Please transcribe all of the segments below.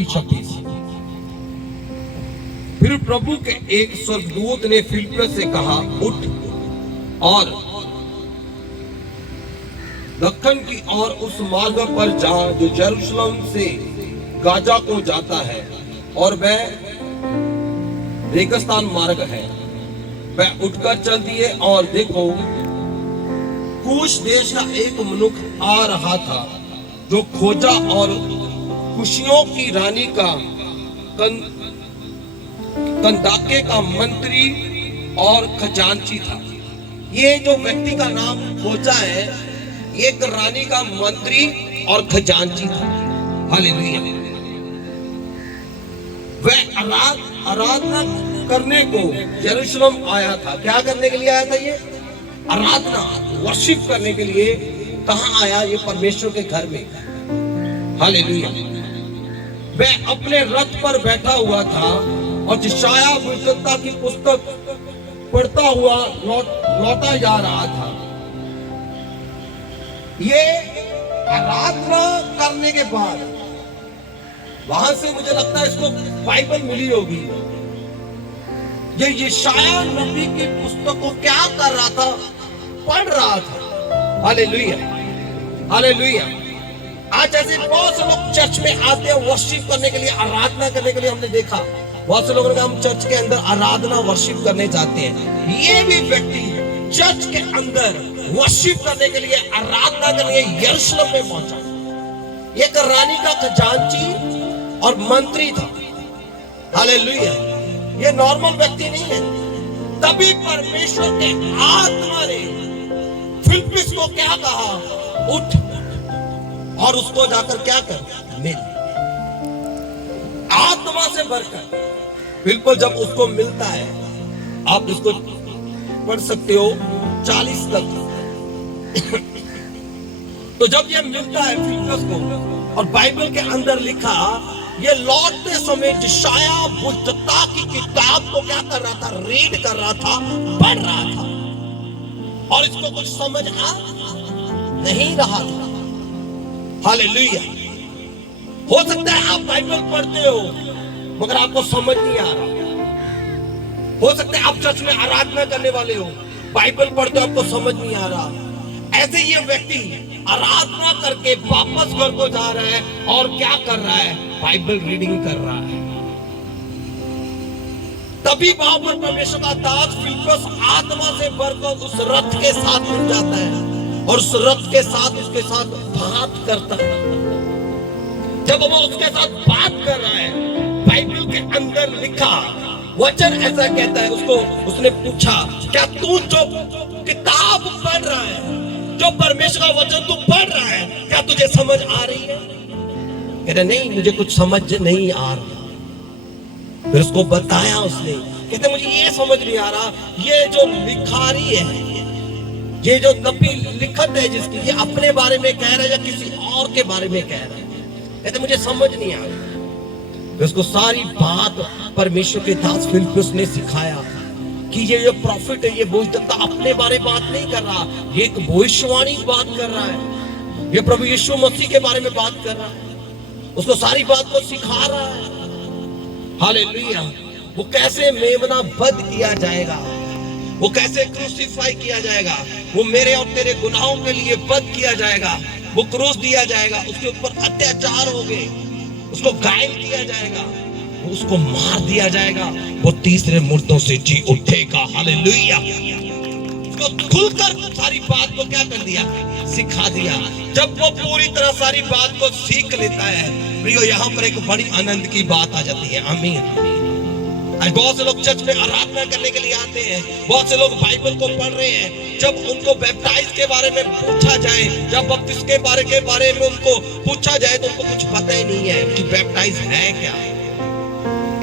की 26। फिर प्रभु के एक स्वर्गदूत ने फिलिप्पस से कहा, उठ और दक्षिण की ओर उस मार्ग पर जा जो यरूशलेम से गाजा को जाता है, और वह रेगिस्तान मार्ग है। वह उठकर चल दिए, और देखो कूश देश का एक मनुष्य आ रहा था जो खोजा और खुशियों की रानी का कंदाके का मंत्री और खजांची था। ये जो व्यक्ति का नाम खोजा है, एक रानी का मंत्री और खजांची था। हालेलुया। वह आराधना करने को यरूशलेम आया था। क्या करने के लिए आया था? ये आराधना, वर्शिप करने के लिए। कहां आया? ये परमेश्वर के घर में। हालेलुया। वह अपने रथ पर बैठा हुआ था और यशायाह भविष्यद्वक्ता की पुस्तक पढ़ता हुआ लौटा जा रहा था। ये आराधना करने के बाद वहां से मुझे लगता है इसको बाइबल मिली होगी। ये यशायाह नबी की पुस्तक को क्या कर रहा था? पढ़ रहा था। Hallelujah, hallelujah. आज ऐसे बहुत से लोग चर्च में आते हैं वर्शिप करने के लिए, आराधना करने के लिए। हमने देखा बहुत से लोगों ने कहा हम चर्च के अंदर आराधना वर्शिप करने जाते हैं। ये भी व्यक्ति चर्च के अंदर वर्शिप करने के लिए, आराधना करने के लिए यरूशलेम में पहुंचा। एक रानी का खजांची और मंत्री था। हालेलुया। ये नॉर्मल व्यक्ति नहीं है। तभी परमेश्वर के आत्मा ने फिलिप्पस को क्या कहा? उठ और उसको जाकर क्या कर? मिल। आत्मा से भरकर बिल्कुल जब उसको मिलता है, आप इसको पढ़ सकते हो 40 तक। तो जब ये मिलता है फिलिप्पस को, और बाइबल के अंदर लिखा, ये लौटते समय यशायाह भविष्यद्वक्ता की किताब को क्या कर रहा था? रीड कर रहा था, पढ़ रहा था, और इसको कुछ समझ आ नहीं रहा था। हालेलुया। हो सकता है आप बाइबल पढ़ते हो मगर आपको समझ नहीं आ रहा। हो सकता है आप चर्च में आराधना करने वाले हो, बाइबल पढ़ते हो, आपको समझ नहीं आ रहा। ऐसे ये व्यक्ति आराधना करके वापस घर को जा रहा है, और क्या कर रहा है? बाइबल रीडिंग कर रहा है। तभी वहां पर परमेश्वर का दास फिलिप्पस आत्मा से भरकर उस रथ के साथ मिल जाता है, और उस रथ के साथ उसके साथ बात करता है। जब वो उसके साथ बात कर रहा है, बाइबल के अंदर लिखा वचन ऐसा कहता है, उसको उसने पूछा, क्या तू जो किताब पढ़ रहा है, जो परमेश्वर का वचन तू पढ़ रहा है, क्या तुझे समझ आ रही है? कहते नहीं, मुझे कुछ समझ नहीं आ रहा। फिर उसको बताया उसने। कहते मुझे ये समझ नहीं आ रहा, ये जो लिखारी है, ये जो नबी लिखत है जिसकी, ये अपने बारे में कह रहा है या किसी और के बारे में कह रहा है? कहते मुझे समझ नहीं आ रहा। फिर उसको सारी बात परमेश्वर के दास फिलिप्पस ने सिखाया कि ये जो प्रॉफिट है, ये भविष्यद्वक्ता अपने बारे में बात नहीं कर रहा, ये एक भविष्यवाणी बात कर रहा है। ये प्रभु यीशु मसीह के बारे में बात कर रहा है, उसको सारी बात को सिखा रहा है। हालेलुया। वो कैसे मेमना वध किया जाएगा, वो कैसे क्रूसीफाई किया जाएगा, वो मेरे और तेरे गुनाहों के लिए वध किया जाएगा, वो क्रूस दिया जाएगा, उसके ऊपर अत्याचार होंगे, उसको घायल किया जाएगा, उसको मार दिया जाएगा, वो तीसरे मुर्दों से जी उठेगा। हालेलुया। उसको खुलकर सारी बात को क्या कर दिया? सिखा दिया। जब वो पूरी तरह सारी बात को सीख लेता है, प्रियो, यहाँ पर एक बड़ी आनंद की बात आ जाती है। आमीन। आज बहुत से लोग चर्च में आराधना करने के लिए आते हैं, बहुत से लोग बाइबल को पढ़ रहे हैं। जब उनको बैप्टाइज के बारे में पूछा जाए, जब बपतिस्मे के बारे में उनको पूछा जाए, तो उनको कुछ पता ही नहीं है कि बैप्टाइज है क्या।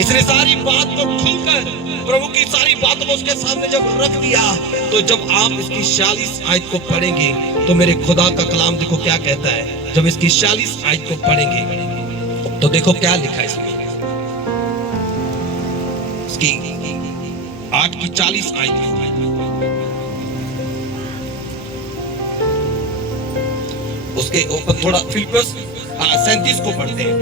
इसने सारी बात को खुलकर प्रभु की सारी बातों को उसके सामने जब रख दिया, तो जब आप इसकी 46 आयत को पढ़ेंगे, तो मेरे खुदा का कलाम देखो क्या कहता है। जब इसकी 46 आयत को पढ़ेंगे तो देखो क्या लिखा है इसमें। इसकी 8 की 40 आयत, उसके ऊपर थोड़ा फिलिप्पस 37 को पढ़ते हैं।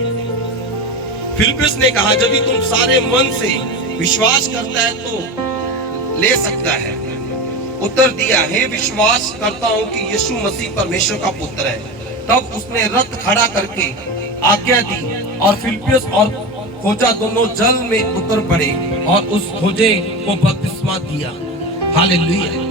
फिलिप्पुस ने कहा जब भी तुम सारे मन से विश्वास करता है तो ले सकता है। उत्तर दिया, हे विश्वास करता हूं कि यीशु मसीह परमेश्वर का पुत्र है। तब उसने रथ खड़ा करके आज्ञा दी और फिलिप्पुस और खोजा दोनों जल में उतर पड़े और उस खोजे को बपतिस्मा दिया। हालेलुया।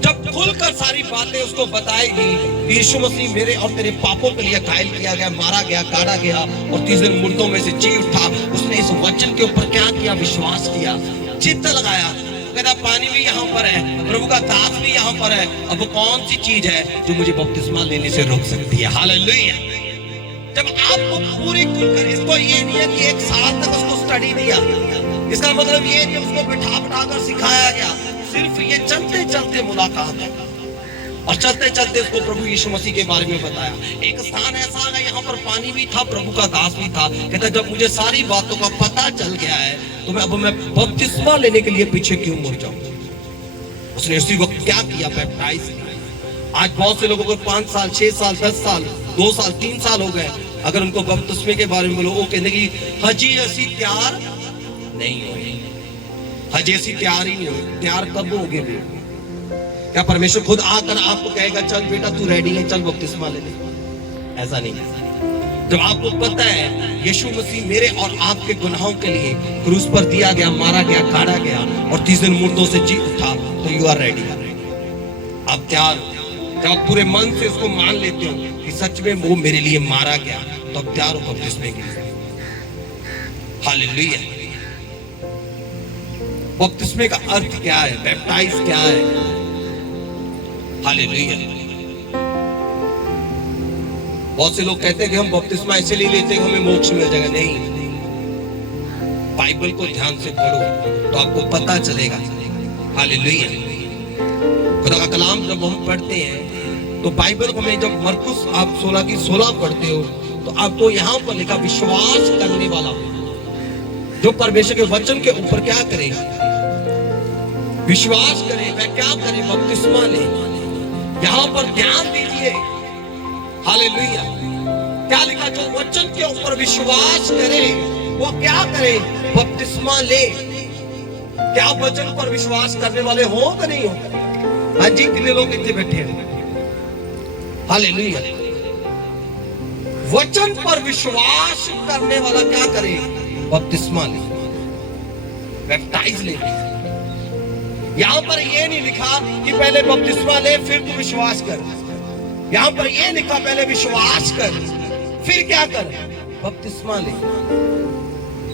जब खुलकर सारी बातें उसको बताएगी, यीशु मसीह मेरे और तेरे पापों के लिए घायल किया गया, मारा गया, काटा गया और 3 दिन मुर्दों में से जी उठा। उसने इस वचन के ऊपर क्या किया? विश्वास किया, चित्त लगाया। कहता पानी भी यहाँ पर है, प्रभु का दास भी यहाँ पर है। अब कौन सी चीज है जो मुझे बपतिस्मा लेने से रोक सकती है? हालेलुया। जब आपको पूरी खुलकर, इसको ये नहीं है कि 1 साल तक उसको स्टडी दिया, इसका मतलब ये नहीं उसको बिठा कर सिखाया गया, सिर्फ ये चलते चलते मुलाकात है और चलते चलते उसको प्रभु यीशु मसीह के बारे में बताया। एक स्थान ऐसा है यहाँ पर पानी भी था, प्रभु का दास भी था। कहता जब मुझे सारी बातों का पता चल गया है तो मैं बपतिस्मा लेने के लिए पीछे क्यों मुड़ जाऊं? उसने उसी वक्त क्या किया? बैप्टाइज किया। आज बहुत से लोगों को 5 साल, 6 साल, 10 साल, 2 साल, 3 साल हो गए। अगर उनको बपतिस्मे के बारे में बोलो, वो कहने की हजी ऐसी तैयार नहीं हुई, हजी ऐसी तैयार ही नहीं हुई। तैयार कब होगे? क्या परमेश्वर खुद आकर आपको कहेगा चल बेटा तू रेडी है, चल बपतिस्मा ले ले? ऐसा नहीं है। जब आपको पता है यीशु मसीह मेरे और आपके गुनाहों के लिए क्रूस पर दिया गया, मारा गया, काटा गया और 30 दिन मुर्दों से जी उठा, तो यू आर रेडी। आप तैयार हो। जब आप पूरे मन से उसको मान लेते हो कि सच में वो मेरे लिए मारा गया, तो अब तैयार हो बपतिस्मे के लिए। हालेलुया। बपतिस्मे का अर्थ क्या है? बैप्टाइज क्या है? हालेलुया। बहुत से लोग कहते हैं कि हम बपतिस्मा इसलिए लेते हैं हमें मोक्ष मिल जाएगा। नहीं, बाइबल को ध्यान से पढ़ो तो आपको पता चलेगा। हालेलुया। खुदा का कलाम जब हम पढ़ते हैं तो बाइबल को में जब मरकुस आप 16 की 16 पढ़ते हो तो आपको यहाँ पर लिखा विश्वास करने वाला जो परमेश्वर के वचन के ऊपर क्या करे? विश्वास करे। वह क्या करे? बपतिस्मा ले। यहाँ पर ध्यान दीजिए। हालेलुया। क्या लिखा? जो वचन के ऊपर विश्वास करे वो क्या करे? बपतिस्मा ले। क्या वचन पर विश्वास करने वाले हो कि नहीं हो? हाँ जी, कितने लोग इतने बैठे हैं? हालेलुया। वचन पर विश्वास करने वाला क्या करे? बपतिस्मा ले, बैप्टाइज ले। यहां पर यह नहीं लिखा कि पहले बपतिस्मा ले फिर तू विश्वास कर। यहां पर यह लिखा पहले विश्वास कर फिर क्या कर? बपतिस्मा ले।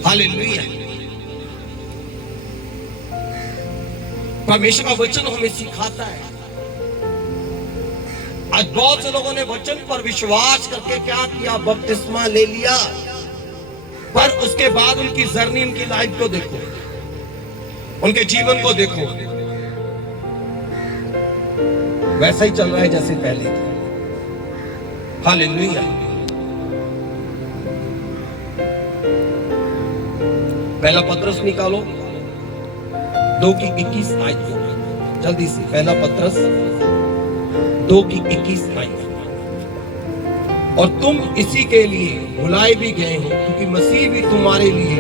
हालेलुया। परमेश्वर का वचन हमें सिखाता है। आज बहुत से लोगों ने वचन पर विश्वास करके क्या किया? बपतिस्मा ले लिया, पर उसके बाद उनकी जर्नी, उनकी लाइफ को देखो, उनके जीवन को देखो, वैसा ही चल रहा है जैसे पहले था। हालेलुया। पहला पत्रस निकालो 2 की 21 आयत को जल्दी से। पहला पत्रस 2 की 21 आयत। और तुम इसी के लिए बुलाए भी गए हो क्योंकि मसीह भी तुम्हारे लिए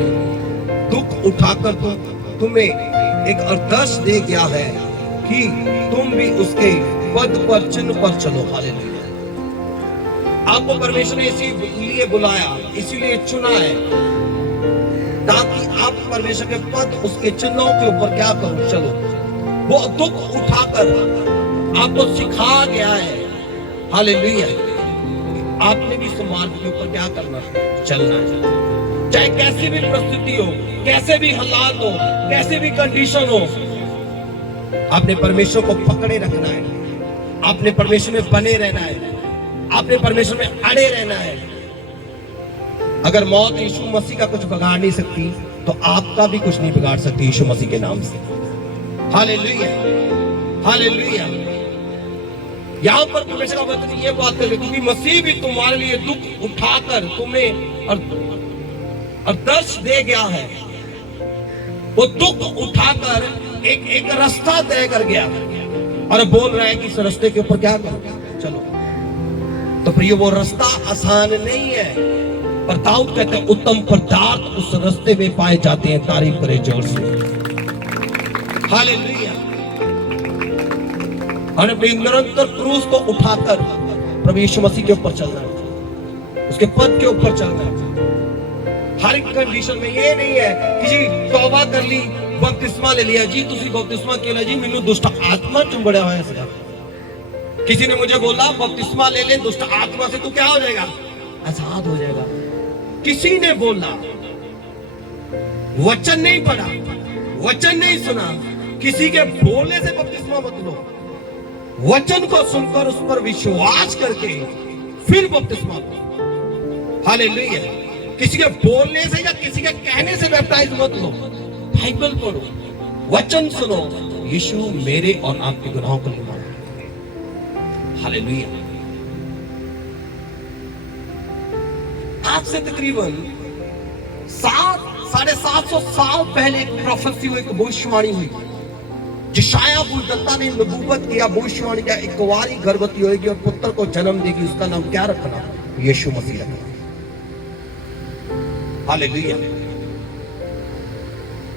दुख उठाकर तो तुम्हें एक आदर्श दे गया है कि तुम भी उसके पद पर, चिन्ह पर चलो। हालेलुया। आपको परमेश्वर ने इसीलिए बुलाया, इसीलिए चुना है ताकि आप परमेश्वर के पद, उसके चिन्हों के ऊपर क्या करो? चलो। वो दुख उठाकर आपको सिखा गया है। हालेलुया। आपने भी समाज के ऊपर क्या करना है? चलना है। चाहे कैसी भी परिस्थिति हो, कैसे भी हालात हो, कैसे भी कंडीशन हो, आपने परमेश्वर को पकड़े रखना है। आपने परमेश्वर में बने रहना है। आपने परमेश्वर में अड़े रहना है। अगर मौत यीशु मसीह का कुछ बिगाड़ नहीं सकती तो आपका भी कुछ नहीं बिगाड़ सकती यीशु मसीह के नाम से। हालेलुया। हालेलुया। यहां पर परमेश्वर का वचन ये बात कर, क्योंकि मसीह भी तुम्हारे लिए दुख उठाकर तुम्हें और दर्श दे गया है। वो दुख उठाकर एक रास्ता तय कर गया और बोल रहा है कि इस रास्ते के ऊपर क्या करो? चलो। तो प्रिय, वो रास्ता आसान नहीं है। पर दाऊद कहते हैं उत्तम पदार्थ उस रास्ते में पाए जाते हैं। तारीफ करे जोर से, हालेलुया। हमें अपने निरंतर क्रूस को उठाकर प्रभु यीशु मसीह के ऊपर चलना है, उसके पद के ऊपर चलना है। हर एक कंडीशन में ये नहीं है कि जी तौबा कर ली, बपतिस्मा ले लिया जी, तुसी बपतिस्मा केला जी, मैनू दुष्ट आत्मा चुंबड़िया होया सी। किसी ने मुझे बोला बपतिस्मा ले ले, दुष्ट आत्मा से तू क्या हो जाएगा, आजाद हो जाएगा। किसी ने बोला, वचन नहीं पढ़ा, वचन नहीं सुना, किसी के बोलने से बपतिस्मा मत लो। वचन को सुनकर उस पर विश्वास करके फिर बपतिस्मा लो। हालेलुया। किसी के बोलने से या किसी के कहने से बैप्टाइज मत लो। बाइबल पढ़ो, वचन सुनो, यीशु मेरे और आपके गुनाहों को निवारण। हालेलुया। आज से तकरीबन 750 साल पहले एक प्रोफेसी हुई, एक भविष्यवाणी हुई। यशायाह भविष्यवक्ता ने नबूवत किया, भविष्यवाणी किया, एक कुंवारी गर्भवती होगी और पुत्र को जन्म देगी, उसका नाम क्या रखना, यीशु मसीह रखना। हालेलुया।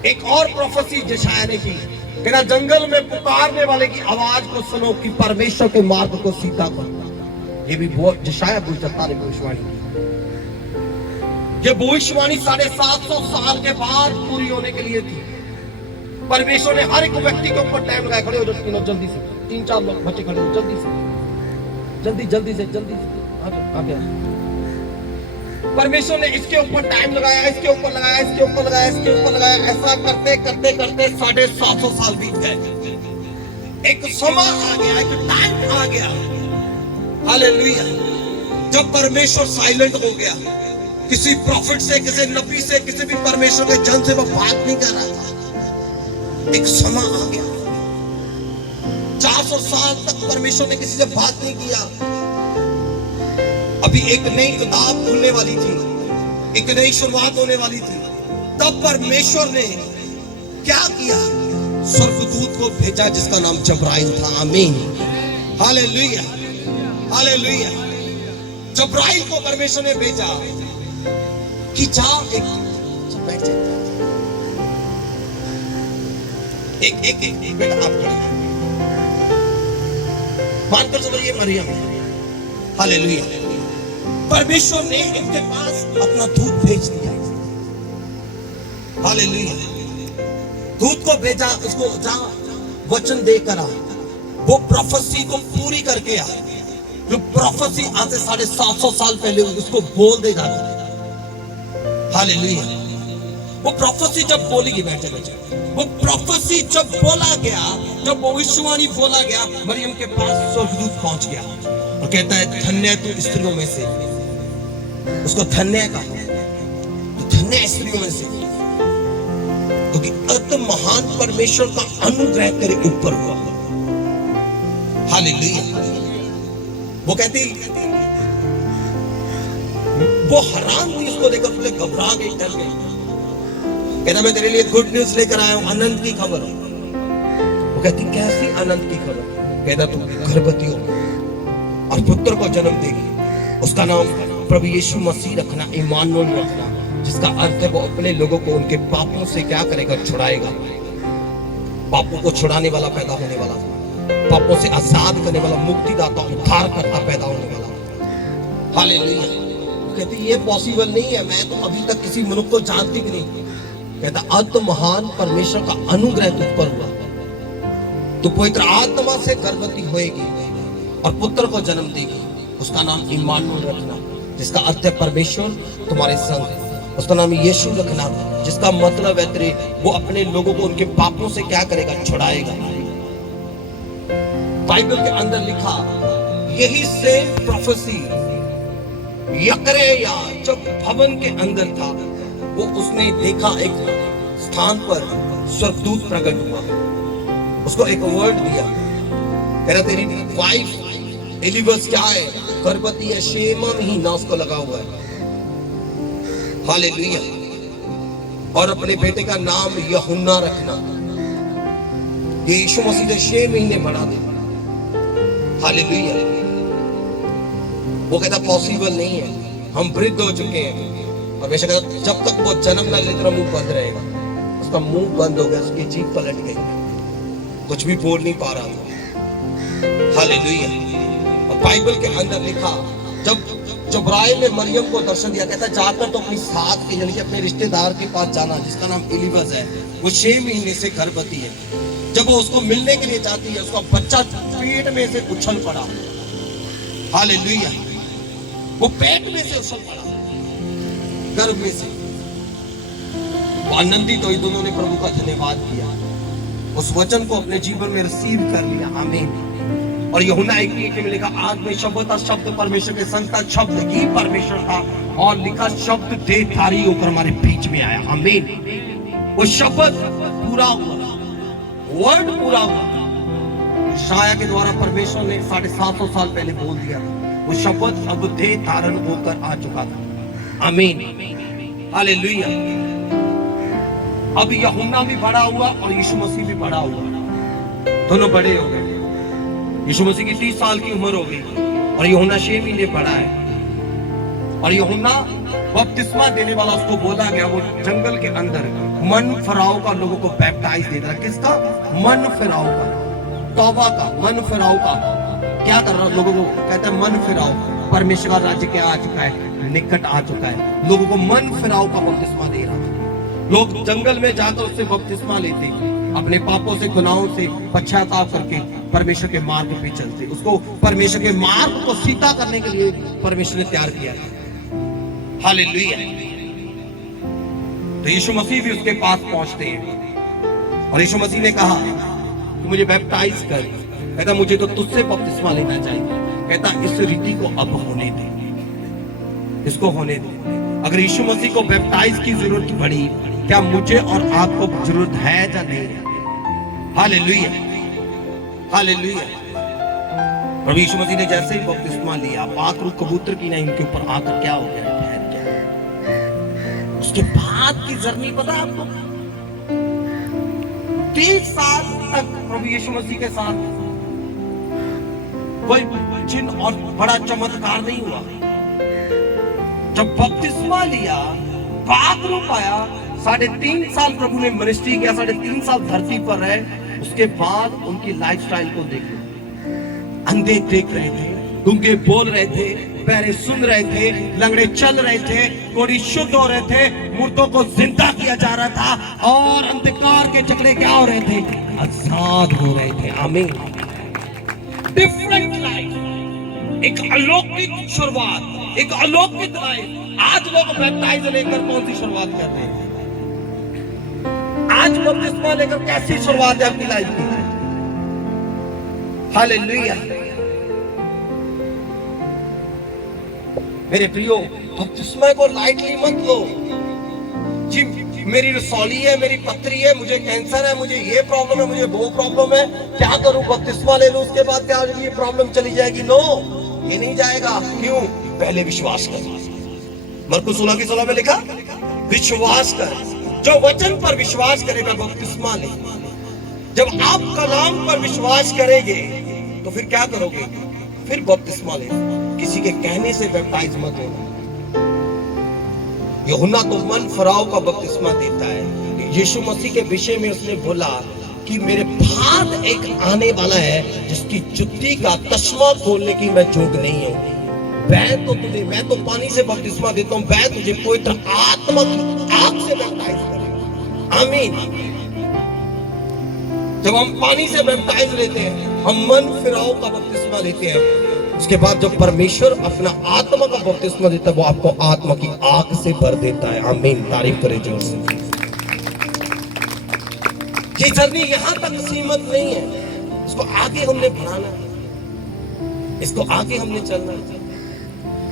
एक और प्रोफेसी यशायाह ने की, कहना जंगल में पुकारने वाले की आवाज को सुनो कि परमेश्वर के मार्ग को सीधा करो। ये भी यशायाह भविष्यवक्ता ने भविष्यवाणी की। ये भविष्यवाणी 750 साल के बाद पूरी होने के लिए थी। परमेश्वर ने हर एक व्यक्ति के ऊपर टाइम लगाया। खड़े हो जाओ तीनों जल्दी से, 3-4 लोग बच्चे खड़े हो, जल्दी से, जल्दी से आगे। परमेश्वर ने इसके ऊपर टाइम लगाया, इसके ऊपर लगाया, इसके ऊपर लगाया, इसके ऊपर लगाया। ऐसा करते करते करते 750 साल बीत गए। एक समय आ गया, एक टाइम आ गया, हालेलुया, जब परमेश्वर साइलेंट हो गया। किसी प्रॉफिट से, किसी नबी से, किसी भी परमेश्वर के जन से वो बात नहीं कर रहा था। एक समय आ गया, 400 साल तक परमेश्वर ने किसी से बात नहीं किया। अभी एक नई किताब खुलने वाली थी, एक नई शुरुआत होने वाली थी। तब परमेश्वर ने क्या किया, स्वर्गदूत को भेजा जिसका नाम जब्राइल था। आमीन, हालेलुया, हालेलुया। जब्राइल को परमेश्वर ने भेजा कि जा एक बेटा आप मानकर चलो ये मरियम है। हालेलुया। परमेश्वर ने इनके पास अपना दूत भेज दिया। हालेलुया। दूत को भेजा, उसको जा वचन देकर आ, वो प्रोफेसी को पूरी करके आ। जो प्रोफेसी आज से 750 साल पहले उसको बोल दे जाता। हालेलुया। वो प्रोफेसी जब बोली गई, बैठे वो प्रोफेसी जब बोला गया, जब भविष्यवाणी बोला गया, मरियम के पास स्वर्गदूत पहुंच गया और कहता है धन्य तू स्त्रियों में से। उसको धन्य कहा, तो धन्य स्त्रियों में से, क्योंकि अति महान परमेश्वर का अनुग्रह तेरे ऊपर हुआ। हालेलुया। वो कहती, वो हैरान हुई उसको देखकर, बोले घबरा गई, डर गई। कहता मैं तेरे लिए गुड न्यूज लेकर आया हूं, आनंद की खबर। वो कहती कैसी आनंद की खबर? कहता तू गर्भवती हो और पुत्र को जन्म देगी, उसका नाम प्रभु यीशु मसीह रखना, इमानुएल रखना, जिसका अर्थ है वो अपने लोगों को उनके पापों से क्या करेगा, छुड़ाएगा। पापों को छुड़ाने वाला पैदा होने वाला, पापों से आजाद करने वाला, मुक्तिदाता, उद्धार करता पैदा होने वाला। हालेलुया। कहते ये पॉसिबल नहीं है, मैं तो अभी तक किसी मनुष्य को जानती भी नहीं। कहता अति महान परमेश्वर का अनुग्रह तुझ पर हुआ, तू पवित्र आत्मा से गर्भवती होएगी और पुत्र को जन्म देगी, उसका नाम इमानुएल रखना, जिसका अर्थ है परमेश्वर तुम्हारे संग। उसका नाम यीशु रखना, जिसका मतलब है तेरे वो अपने लोगों को उनके पापों से क्या करेगा, छुड़ाएगा। बाइबल के अंदर लिखा यही सेम प्रोफेसी यकरेया जब भवन के अंदर था, वो उसने देखा एक स्थान पर स्वर्गदूत प्रकट हुआ, उसको एक वर्ड दिया, कह रहा तेरी वाइफ एलिजाबेथ क्या है, गर्भवती है, 6वां महीना उसको लगा हुआ है। हालेलुया। और अपने बेटे का नाम यूहन्ना रखना। ये यीशु मसीह ने 6 महीने बढ़ा दे। हालेलुया। वो कहता पॉसिबल नहीं है, हम वृद्ध हो चुके हैं। और बेशक जब तक वो जन्म न ले तेरा मुंह बंद रहेगा। उसका मुंह बंद हो गया, उसकी जीभ पलट गई, कुछ भी बोल नहीं पा रहा था। हालेलुया। और बाइबल के अंदर लिखा, जब जब्राइल ने मरियम को दर्शन दिया, कहता जाकर तो अपनी साथ के यानी कि अपने रिश्तेदार के पास जाना जिसका नाम एलिबस है, वो 6 महीने से गर्भवती है। जब वो उसको मिलने के लिए जाती है, उसका बच्चा पेट में से उछल पड़ा। हालेलुया। वो पेट में से उछल पड़ा, गर्भ में से। वो आनंदित हुई, दोनों ने प्रभु का धन्यवाद किया, उस वचन को अपने जीवन में रिसीव कर लिया। आमीन। और यूहन्ना 1:1 में लिखा, आज में शब्द था, शब्द परमेश्वर के संग था, शब्द ही परमेश्वर था, और लिखा शब्द देहधारी होकर हमारे बीच में आया। आमीन। वो शब्द पूरा हुआ, वर्ड पूरा हुआ। शाया के द्वारा परमेश्वर ने 750 साल पहले बोल दिया था, वो शब्द अब देह धारण होकर आ चुका था। आमीन। हालेलुया। अब यूहन्ना भी बड़ा हुआ और यीशु मसीह भी बड़ा हुआ, दोनों बड़े हो गए। यीशु मसीह की 30 साल की उम्र हो गई और यूहन्ना 6 महीने बड़ा है। और यूहन्ना बपतिस्मा देने वाला, उसको बोला गया वो जंगल के अंदर मन फिराव का लोगों को बैप्टाइज दे रहा। किसका? मन फिराव का, तौबा का, मन फिराव का। क्या कर रहा लोगों को? कहता है मन फिराव, परमेश्वर का राज्य क्या आ चुका है, निकट आ चुका है। लोगों को मन फिराव का बपतिस्मा दे रहा था। लोग जंगल में जाकर उससे बपतिस्मा लेते, अपने पापों से, गुनाहों से पश्चाताप करके परमेश्वर के मार्ग पे चलते। उसको परमेश्वर के मार्ग को सीधा करने के लिए परमेश्वर ने तैयार किया था। हालेलुया। तो यीशु मसीह भी उसके पास पहुंचते हैं और यीशु मसीह ने कहा कि मुझे बैप्टाइज कर। कहता मुझे तो तुझसे बपतिस्मा लेना चाहिए। कहता इस रीति को अब होने दे, इसको होने दे। अगर यीशु मसीह को बैप्टाइज की जरूरत पड़ी, क्या मुझे और आपको जरूरत है या नहीं? हालेलुया। हालेलुया। प्रभु यीशु मसीह ने जैसे ही बपतिस्मा लिया, पाक रूह कबूतर की ना इनके ऊपर आकर क्या हो गया? ठहर गया। उसके बाद की जर्नी पता है आपको? 30 साल तक प्रभु यीशु मसीह के साथ कोई चिन्ह और बड़ा चमत्कार नहीं हुआ। जब बपतिस्मा लिया, पाक रूह पाया, 3.5 साल प्रभु ने मिनिस्ट्री किया, 3.5 साल धरती पर रहे। उसके बाद उनकी लाइफस्टाइल को देखो, अंधे देख रहे थे, गूंगे बोल रहे थे, बहरे सुन रहे थे, लंगड़े चल रहे थे, कोड़ी शुद्ध हो रहे थे, मुर्दों को जिंदा किया जा रहा था, और अंधकार के चक्रे क्या हो रहे थे? आजाद हो रहे थे। आमीन। डिफरेंट लाइफ, एक अलौकिक शुरुआत, एक अलौकिक लाइफ। आज लोग बैप्टाइज लेकर कौन सी शुरुआत कर रहे हैं? आज बपतिस्मा लेकर कैसी शुरुआत है अपनी लाइफ की? हालेलुया। मेरे प्रियो, बपतिस्मा को लाइटली मत लो। जी मेरी रसौली है, मेरी पथरी है, मुझे कैंसर है, मुझे ये प्रॉब्लम है, मुझे वो प्रॉब्लम है, क्या करूं? बपतिस्मा ले लूं, उसके बाद क्या हो जाएगी? ये प्रॉब्लम चली जाएगी? नो, ये नहीं जाएगा। क्यों? पहले विश्वास कर। मरकुस 16:16 में लिखा, विश्वास कर। जो वचन पर विश्वास करेगा बपतिस्मा ले। जब आप कलाम पर विश्वास करेंगे तो फिर क्या करोगे? फिर बपतिस्मा ले। किसी के कहने से बैप्टाइज मत होना। यूहन्ना तो मन फिराव का बपतिस्मा देता है। यीशु मसीह के विषय में उसने बोला कि मेरे बाद एक आने वाला है जिसकी जुत्ती का तस्मा खोलने की मैं जोग नहीं हूं। मैं तो पानी से बपतिस्मा देता हूं, मैं तुझे पवित्र आत्मा की आग से बैप्टाइज करेगा। आमीन। जब हम पानी से बैप्टाइज लेते हैं, हम मन फिराव का बपतिस्मा लेते हैं, उसके बाद जब परमेश्वर अपना आत्मा का बपतिस्मा देता है, वो आपको आत्मा की आग से भर देता है। आमीन। तारीफ करें जोर से। ये जर्नी यहां तक सीमित नहीं है, इसको आगे हमने बढ़ाना है, इसको आगे हमने चलना है।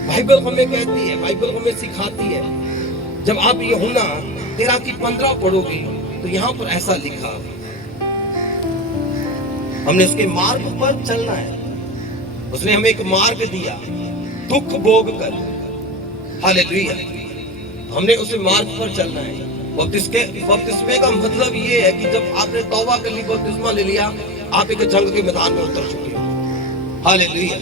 बाइबल हमें कहती है, बाइबल हमें सिखाती है। जब आप यूहन्ना 13:15 पढ़ोगे तो यहां पर ऐसा लिखा, हमने उसके मार्ग पर चलना है। उसने हमें एक मार्ग दिया, दुख भोग कर। हालेलुया। हमने उस मार्ग पर चलना है। बपतिस्मे का मतलब ये है कि जब आपने तौबा कर ली, बपतिस्मा ले लिया, आप एक जंग के मैदान में उतर चुके हो। हालेलुया।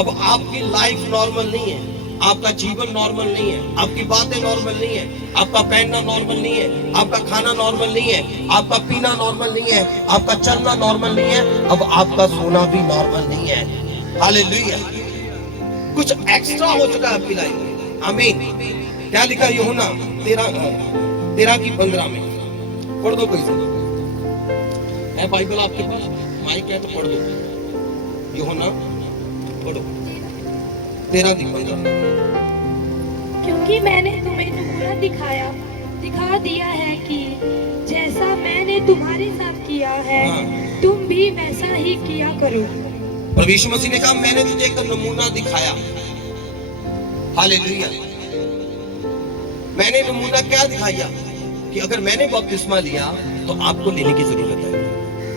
अब आपकी लाइफ नॉर्मल नहीं है, आपका जीवन नॉर्मल नहीं है, आपकी बातें नॉर्मल नहीं है, आपका पहनना नॉर्मल नहीं है, आपका खाना नॉर्मल नहीं है, आपका पीना नॉर्मल नहीं है, आपका चलना नॉर्मल नहीं है, अब आपका सोना भी नॉर्मल नहीं है। हालेलुया, कुछ एक्स्ट्रा हो चुका है आपकी लाइफ में। आमीन। क्या लिखा यूहन्ना 13:15 में, पढ़ दो कोई है बाइबल आपके पास, माइक है तो पढ़ दो। यूहन्ना पढ़ो 13:15। क्योंकि मैंने तुम्हें नमूना दिखा दिया है कि जैसा मैंने तुम्हारे साथ किया है तुम भी वैसा ही किया करो। प्रभु यीशु मसीह ने कहा मैंने तुझे एक नमूना दिखाया। हालेलुया। मैंने नमूना क्या दिखाया कि अगर मैंने बपतिस्मा लिया तो आपको लेने की जरूरत है।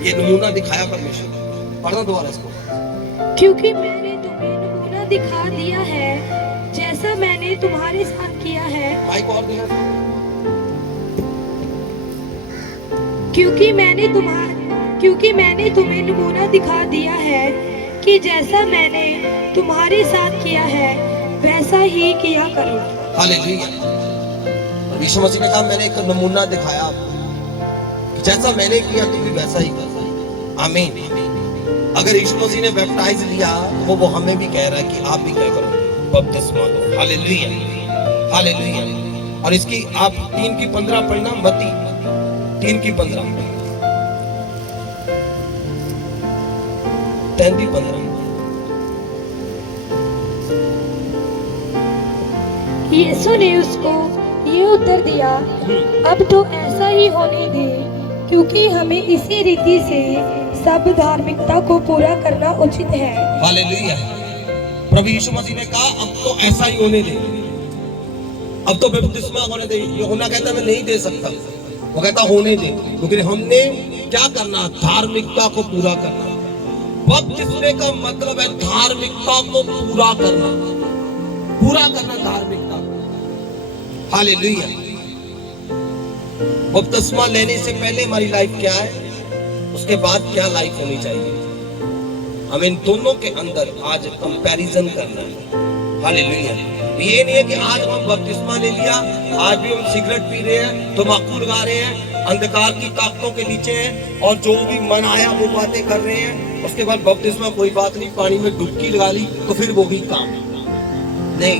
ये नमूना दिखाया परमेश्वर। पढ़ना दोबारा इसको। क्योंकि मैंने तुम्हें नमूना दिखा दिया है जैसा मैंने तुम्हारे साथ किया है। माइक और देना। क्योंकि मैंने तुम्हें नमूना दिखा दिया है कि जैसा मैंने तुम्हारे साथ किया है वैसा ही किया करो। हालेलुया। यीशु मसीह ने कहा मैंने एक नमूना दिखाया आपको कि जैसा मैंने किया तुम भी वैसा ही करो। आमीन। अगर यीशु मसीह ने बैप्टाइज लिया तो वो हमें भी कह रहा है कि आप भी क्या करो, बपतिस्मा लो। Hallelujah, hallelujah. और इसकी आप 3:15 पढ़ना, मत्ती 3:15, 3:15। यीशु ने उसको ये उत्तर दिया, अब तो ऐसा ही होने दे, क्योंकि हमें इसी रीति से सब धार्मिकता को पूरा करना उचित है। हालेलुया। प्रभु यीशु मसीह ने कहा अब तो ऐसा ही होने दे, अब तो बपतिस्मा होने दे। यूहन्ना कहता मैं नहीं दे सकता, वो कहता होने दे, क्योंकि हमने क्या करना, धार्मिकता को पूरा करना। बपतिस्मे का मतलब है धार्मिकता को पूरा करना, पूरा करना धार्मिकता। हालेलुया। बपतिस्मा लेने से पहले हमारी लाइफ क्या है, उसके बाद क्या लाइफ होनी चाहिए, हमें इन दोनों के अंदर आज कंपैरिजन करना है। हालेलुया। ये नहीं है कि आज हम बपतिस्मा ले लिया, आज भी हम सिगरेट पी रहे हैं, तंबाकू लगा रहे हैं, अंधकार की ताकतों के नीचे हैं और जो भी मन आया वो बातें कर रहे हैं, उसके बाद बपतिस्मा कोई बात नहीं, पानी में डुबकी लगा ली तो फिर वो भी काम नहीं।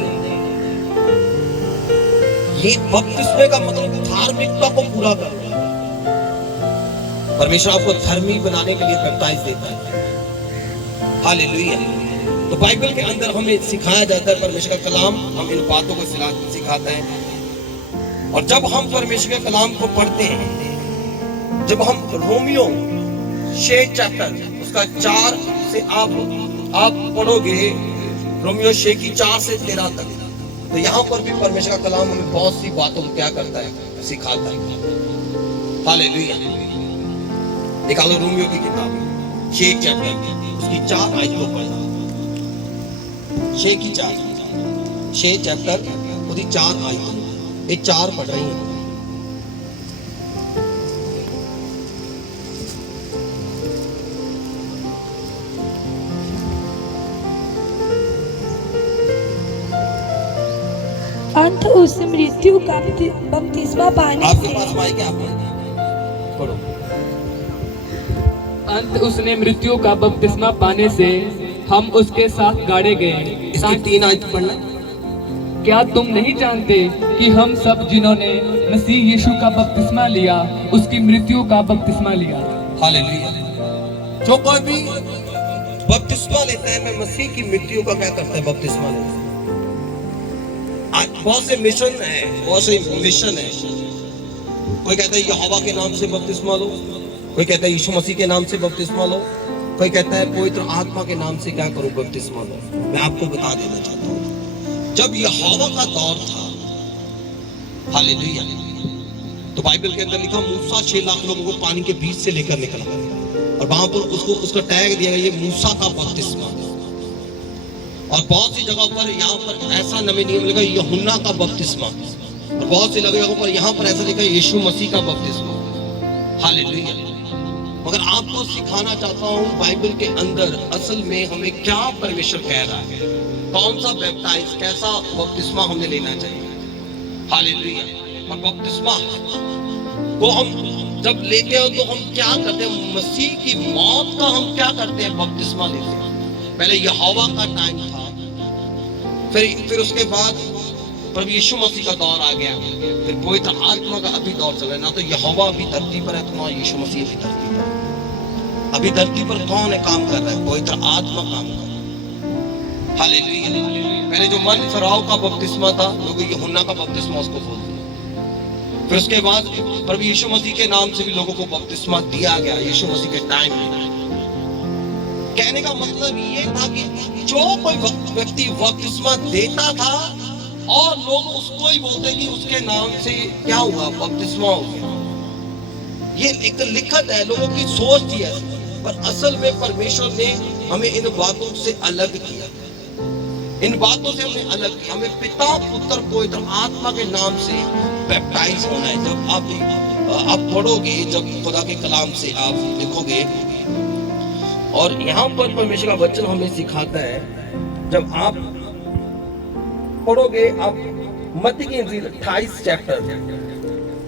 ये बपतिस्मे का मतलब धार्मिकता को पूरा करना। परमेश्वर आपको धर्मी बनाने के लिए बैप्टाइज देता है। हालेलुया। तो बाइबल के अंदर हमें सिखाया जाता है परमेश्वर का कलाम, हम इन बातों को सिखाते हैं। और जब हम परमेश्वर के कलाम को पढ़ते हैं, जब हम रोमियो 6 चैप्टर उसका 4 से आप पढ़ोगे, रोमियो 6 की 4 से 13 तक, तो यहाँ पर भी परमेश्वर का कलाम हमें बहुत सी बातों को क्या करता है, सिखाता है। हालेलुया। निकालो रोमियो की किताब 6 चैप्टर उसकी 4 आयत को पढ़ना। 6 की 4, 6 चैप्टर उसकी 4 आयत, ये 4 पढ़ रही है। अंत उस मृत्यु का बपतिस्मा पाने आपके से पास माइक है, आप पढ़ो। अंत उसने मृत्यु का बपतिस्मा पाने से हम उसके साथ गाड़े गए। इसकी 3 आयत पढ़ना। क्या तुम नहीं जानते कि हम सब जिन्होंने मसीह यीशु का बपतिस्मा लिया उसकी मृत्यु का बपतिस्मा लिया। हालेलुया। जो कोई भी बपतिस्मा लेता है, मैं मसीह की मृत्यु का क्या करता है, बपतिस्मा लेता है। आज बहुत से मिशन है, बहुत से मिशन है। कोई कहता है यहोवा के नाम से बपतिस्मा लो, कोई कहता है यीशु मसीह के नाम से बपतिस्मा लो, कोई कहता है पवित्र आत्मा के नाम से क्या करो, बपतिस्मा लो। मैं आपको बता देना चाहता हूँ, जब यहोवा का दौर था, हालेलुया, तो बाइबल के अंदर लिखा मूसा 6 लाख लोगों को पानी के बीच से लेकर निकला और वहां पर उसको उसका टैग दिया गया, ये मूसा का बपतिस्मा। और बहुत सी जगहों पर यहाँ पर ऐसा नवे नियम लिखा यूहन्ना का बपतिस्मा, और बहुत सी जगहों पर यहाँ पर ऐसा लिखा यीशु मसीह का बपतिस्मा। हालेलुया। मगर आपको सिखाना चाहता हूँ बाइबल के अंदर असल में हमें क्या परमेश्वर कह रहा है। कौन सा बैप्टाइज, कैसा बपतिस्मा हमें लेना चाहिए। हालेलुया। और बपतिस्मा को हम जब लेते हैं तो हम क्या करते हैं, मसीह की मौत का हम क्या करते हैं, बपतिस्मा लेते हैं। पहले यहोवा का टाइम था, फिर उसके बाद प्रभु यीशु मसीह का दौर आ गया, फिर पवित्र आत्मा का अभी दौर चल रहा है। ना तो यहोवा अभी धरती पर है, तो ना यीशु मसीह अभी धरती पर है। अभी धरती पर कौन है काम कर रहा है, पवित्र आत्मा काम कर रहा है। हालेलुया। पहले जो मन फिराव का बपतिस्मा था, लोग यूहन्ना का बपतिस्मा उसको बोलते हैं। फिर उसके बाद प्रभु यीशु मसीह के नाम से भी लोगों को बपतिस्मा दिया गया, यीशु मसीह के टाइम में। कहने का मतलब ये था कि जो कोई व्यक्ति बपतिस्मा देता था और लोग उसको ही बोलते कि उसके नाम से क्या हुआ, बपतिस्मा हो गया। ये एक लिखत है, लोगों की सोच थी ऐसी, पर असल में परमेश्वर ने हमें इन बातों से अलग किया। इन बातों से हमें अलग किया। हमें पिता पुत्र पवित्र आत्मा के नाम से बैप्टाइज होना है। जब आप पढ़ोगे, जब खुदा के कलाम से आप लिखोगे, और यहाँ पर परमेश्वर का वचन हमें सिखाता है, जब आप पढ़ोगे, आप मत्ती की इंजील 28 चैप्टर,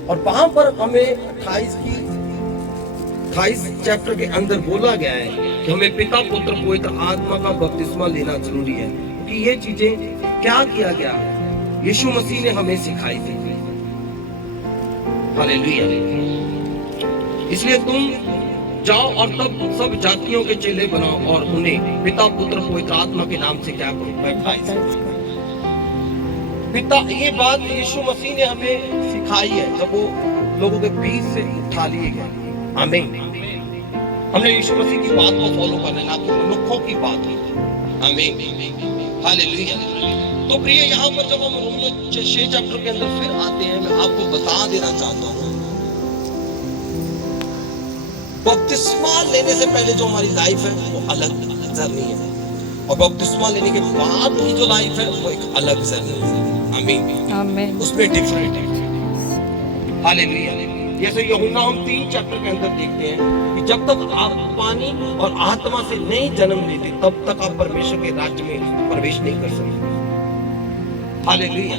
और वहां पर हमें 28 चैप्टर के अंदर बोला गया है कि हमें पिता पुत्र पवित्र आत्मा का बपतिस्मा लेना जरूरी है, कि ये चीजें क्या किया गया, यीशु मसीह ने हमें सिखाई थी। हालेलुया। इसलिए तुम जाओ और तब सब जातियों के चेले बनाओ और उन्हें पिता पुत्र पवित्र आत्मा के नाम से क्या करो, बैप्टाइज करो। पिता, ये बात यीशु मसीह ने हमें सिखाई है जब वो लोगों के बीच से उठा लिए गए। आमीन। हमने यीशु मसीह की बात को फॉलो करना है, ना कि मनुष्यों की बात है। आमीन। हालेलुया। तो प्रिय, यहाँ पर जब हम रोमियो 6 चैप्टर के अंदर फिर आते हैं, मैं आपको बता देना चाहता हूँ, बपतिस्मा लेने से पहले जो हमारी लाइफ है वो अलग जर्नी है, और बपतिस्मा लेने के बाद की जो लाइफ है वो एक अलग जर्नी है। आमीन। आमीन। उसमें डिफरेंट है। हालेलुया। जैसे यूहन्ना हम 3 चैप्टर के अंदर देखते हैं कि जब तक आप पानी और आत्मा से नहीं जन्म लेते, तब तक आप परमेश्वर के राज्य में प्रवेश नहीं कर सकते। हालेलुया।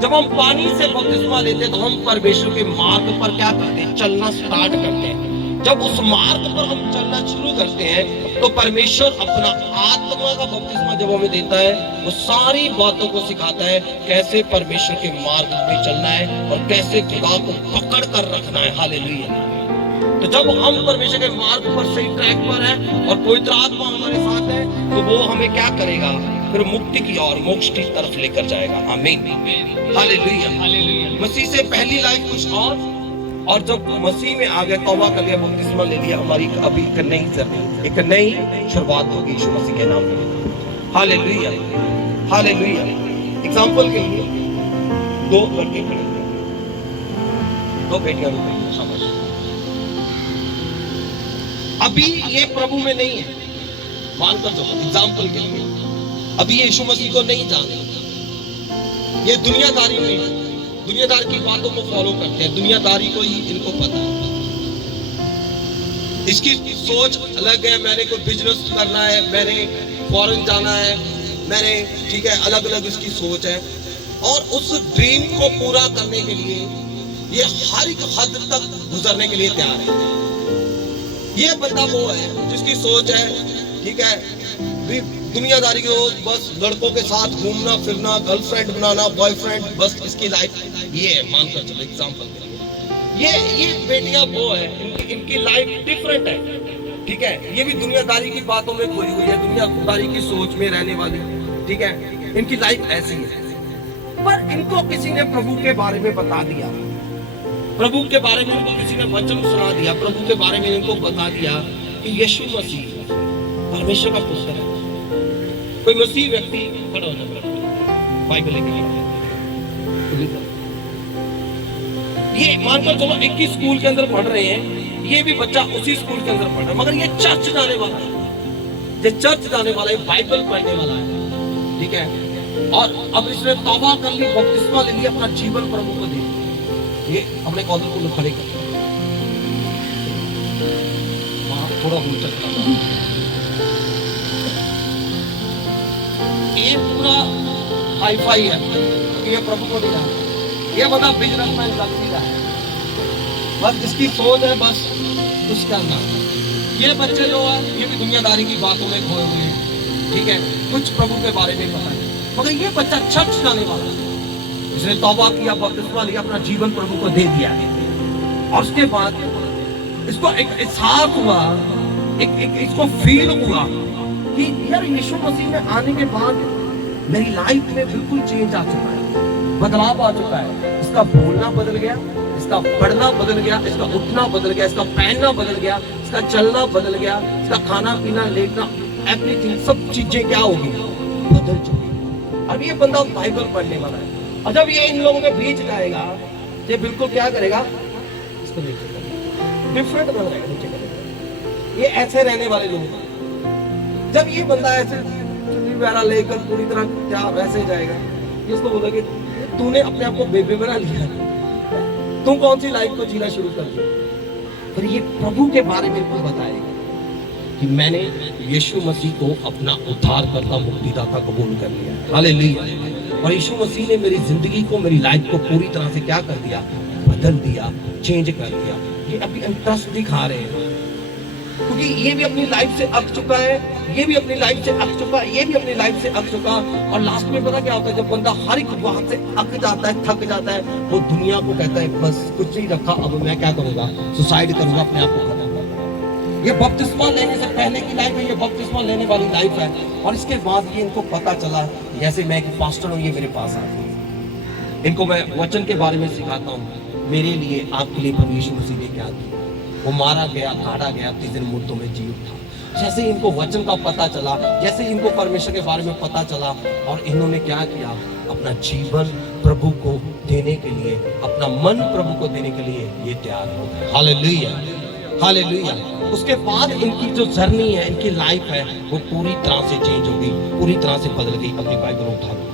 जब हम पानी से बपतिस्मा लेते हैं तो हम परमेश्वर के मार्ग पर क्या करते हैं, चलना स्टार्ट करते हैं। जब उस मार्ग पर हम चलना शुरू करते हैं तो परमेश्वर अपना आत्मा का बपतिस्मा जब हमें देता है, वो सारी बातों को सिखाता है, कैसे परमेश्वर के मार्ग में चलना है और कैसे खुदा को पकड़ कर रखना है। हालेलुया। तो जब हम परमेश्वर के मार्ग पर सही ट्रैक पर हैं और पवित्र आत्मा हमारे साथ है, तो वो हमें क्या करेगा, फिर मुक्ति की और मोक्ष की तरफ लेकर जाएगा। आमीन। हालेलुया। मसीह से पहली लाइफ कुछ और जब मसीह में आ गए, तौबा कर लिया, बपतिस्मा ले लिया, हमारी अभी एक नई जर्नी, एक नई शुरुआत होगी यीशु मसीह के नाम में। हालेलुया। हालेलुया। एग्जांपल के लिए 2 लड़के खड़े हैं, 2 बेटियां भी खड़ी हैं, शाबाश। अभी ये प्रभु में नहीं है, मानकर चलो, एग्जांपल के लिए अभी ये यीशु मसीह को नहीं जानते, ये दुनियादारी में है, दुनियादार की बातों को फॉलो करते हैं, दुनियादारी को ही इनको पता है। इसकी सोच अलग है, मैंने कोई बिजनेस करना है, मैंने फॉरेन जाना है, मैंने, ठीक है, अलग अलग इसकी सोच है। और उस ड्रीम को पूरा करने के लिए ये हर एक हद तक गुजरने के लिए तैयार है। ये बंदा वो है जिसकी सोच है, ठीक है, दुनियादारी को, बस लड़कों के साथ घूमना फिरना, गर्लफ्रेंड बनाना, बॉयफ्रेंड, बस इसकी लाइफ ये है। मानकर चलो एग्जांपल, ये बेटियां वो है, इनकी लाइफ डिफरेंट है, ठीक है। ये भी दुनियादारी की बातों में खोई हुई है, दुनियादारी की सोच में रहने वाली, ठीक है, इनकी लाइफ ऐसी है। पर इनको किसी ने प्रभु के बारे में बता दिया, प्रभु के बारे में इनको किसी ने वचन सुना दिया, प्रभु के बारे में इनको बता दिया कि यीशु मसीह परमेश्वर का पुत्र है। कोई मसीह व्यक्ति खड़ा हो जाए, बाइबल लेके, ये मानकर चलो 21 स्कूल के अंदर पढ़ रहे हैं, ये भी बच्चा उसी स्कूल के अंदर पढ़ रहा है, मगर ये चर्च जाने वाला है, ये चर्च जाने वाला है, बाइबल पढ़ने वाला है, ठीक है। और अब इसने तौबा कर ली, बपतिस्मा ले लिया, अपना जीवन प्रभु को दे। ये अपने कॉलर को खड़े कर, थोड़ा ऊंचा, ये हाई-फाई है, ये प्रभु को नहीं रहा। ये बंदा बिजनेसमैन लगती है, बस इसकी सोच है बस कुछ करना। ये बच्चे जो है ये भी दुनियादारी की बातों में खोए हुए हैं, ठीक है, कुछ प्रभु के बारे में पता है। मगर ये बच्चा चर्च जाने वाला है, इसने तौबा किया, बपतिस्मा लिया, अपना जीवन प्रभु को दे दिया है। और उसके बाद इसको एक एहसास हुआ, इसको फील हुआ कि यार यीशु मसीह में आने के बाद मेरी लाइफ में बिल्कुल चेंज आ चुका है, बदलाव आ चुका है। इसका बोलना बदल गया, इसका पढ़ना बदल गया, इसका उठना बदल गया, इसका पहनना बदल गया, इसका चलना बदल गया, इसका खाना पीना लेटना एवरीथिंग, सब चीजें क्या होगी, बदल चुकी। अब ये बंदा बाइबल पढ़ने वाला है, और जब ये इन लोगों के बीच जाएगा, ये बिल्कुल क्या करेगा, इसको नीचे करेगा, डिफरेंट बन जाएगा, नीचे करेगा। ये ऐसे रहने वाले लोग, जब ये बंदा ऐसे चुन्नी वगैरह लेकर पूरी तरह क्या वैसे जाएगा, इसको बोला कि तूने अपने आप को बेबे बना लिया, तुम कौन सी लाइफ को जीना शुरू कर दिया। फिर ये प्रभु के बारे में इनको बताएगा कि मैंने यीशु मसीह को अपना उद्धारकर्ता मुक्तिदाता कबूल कर लिया, हालेलुया। और यीशु मसीह ने मेरी जिंदगी को, मेरी लाइफ को पूरी तरह से क्या कर दिया, बदल दिया, चेंज कर दिया। ये अभी इंटरेस्ट दिखा रहे हैं, क्योंकि ये भी अपनी लाइफ से अक चुका है, ये भी अपनी लाइफ से अक चुका है, ये भी अपनी लाइफ से अक चुका। और लास्ट में पता क्या होता है, जब बंदा हर एक बात से अक जाता है, थक जाता है, वो दुनिया को कहता है बस कुछ नहीं रखा, अब मैं क्या करूंगा, सुसाइड करूंगा, अपने आप को खत्म करूंगा। ये बपतिस्मा लेने से पहले की लाइफ है, ये बपतिस्मा लेने वाली लाइफ है। और इसके बाद ये इनको पता चला, जैसे मैं एक पास्टर हूँ, ये मेरे पास आते हैं, इनको मैं वचन के बारे में सिखाता हूँ। मेरे लिए, आपके लिए प्रभु यीशु मसीह ने क्या किया, वो मारा गया, काटा गया, 3 दिन मुर्दों में जी उठा। जैसे इनको वचन का पता चला, जैसे इनको परमेश्वर के बारे में पता चला, और इन्होंने क्या किया, अपना जीवन प्रभु को देने के लिए, अपना मन प्रभु को देने के लिए ये तैयार हो गए, हालेलुया, हालेलुया। उसके बाद इनकी जो जर्नी है, इनकी लाइफ है, वो पूरी तरह से चेंज हो गई, पूरी तरह से बदल गई। अपनी बाइबल उठा लो,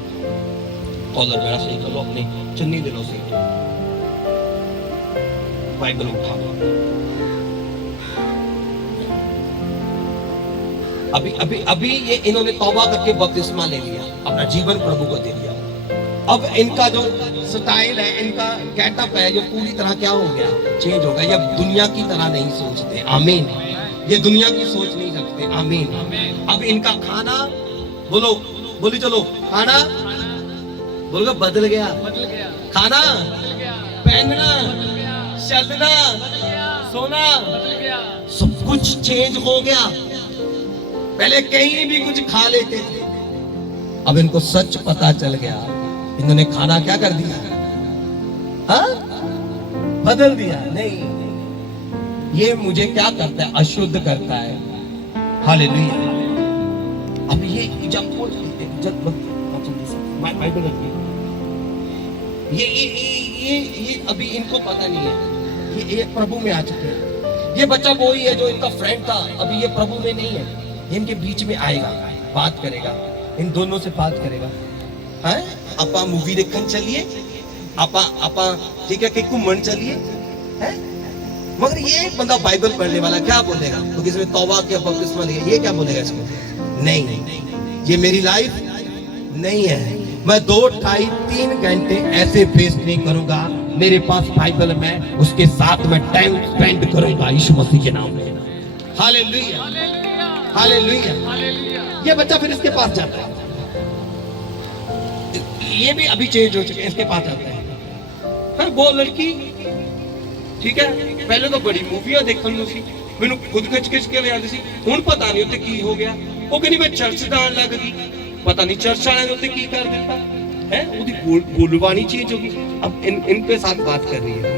कॉलर मेरा सही कर लो, अपनी चुन्नी दिलों से बाइबल उठा लो। अभी अभी अभी ये इन्होंने तौबा करके बपतिस्मा ले लिया, अपना जीवन प्रभु को दे दिया। अब इनका जो स्टाइल है, इनका गेटअप है, जो पूरी तरह क्या हो गया, चेंज हो गया। ये दुनिया की तरह नहीं सोचते, आमीन। ये दुनिया की सोच नहीं रखते, आमीन। अब इनका खाना, बोलो बोली चलो, खाना बोलो बदल गया, खाना, पहनना, चलना, सोना, सब कुछ चेंज हो गया। पहले कहीं भी कुछ खा लेते थे, अब इनको सच पता चल गया, इन्होंने खाना क्या कर दिया, हाँ, बदल दिया। नहीं, ये मुझे क्या करता है, अशुद्ध करता है, हालेलुया। अब ये जब बाइबल रखिए, ये अभी इनको पता नहीं है, ये प्रभु में आ चुके हैं। ये बच्चा वही है जो इनका फ्रेंड था, अभी ये प्रभु में नहीं है, इनके बीच में आएगा, बात करेगा, इन दोनों से बात करेगा, हैं, आपा मूवी देखने चलिए, आपा ठीक है, कि मन चलिए, हैं। मगर ये बंदा बाइबल पढ़ने वाला क्या बोलेगा, तो किसी में तौबा किया, बपतिस्मा लिया, ये क्या बोलेगा इसको, नहीं, ये मेरी लाइफ नहीं है, मैं 2, 2.5, 3 घंटे ऐसे वेस्ट नहीं करूंगा, मेरे पास बाइबल में उसके साथ में टाइम स्पेंड करूंगा यीशु मसीह के नाम में, हालेलुया, हालेलुया। ये बच्चा फिर इसके पास जाता है, ये भी अभी चेंज हो चुके हैं, इसके पास जाता है, हाँ, वो लड़की ठीक है, पहले तो बड़ी मूवियां देखन सी, मैनू खुद खिच के ले आती सी, हुण पता नहीं उत्ते की हो गया, वो कहनी मैं चर्च जान लग गई, पता नहीं चर्च वाले ने उत्ते की कर दिता है, उसकी बोलबानी चेंज होगी। अब इनके साथ बात कर रही है,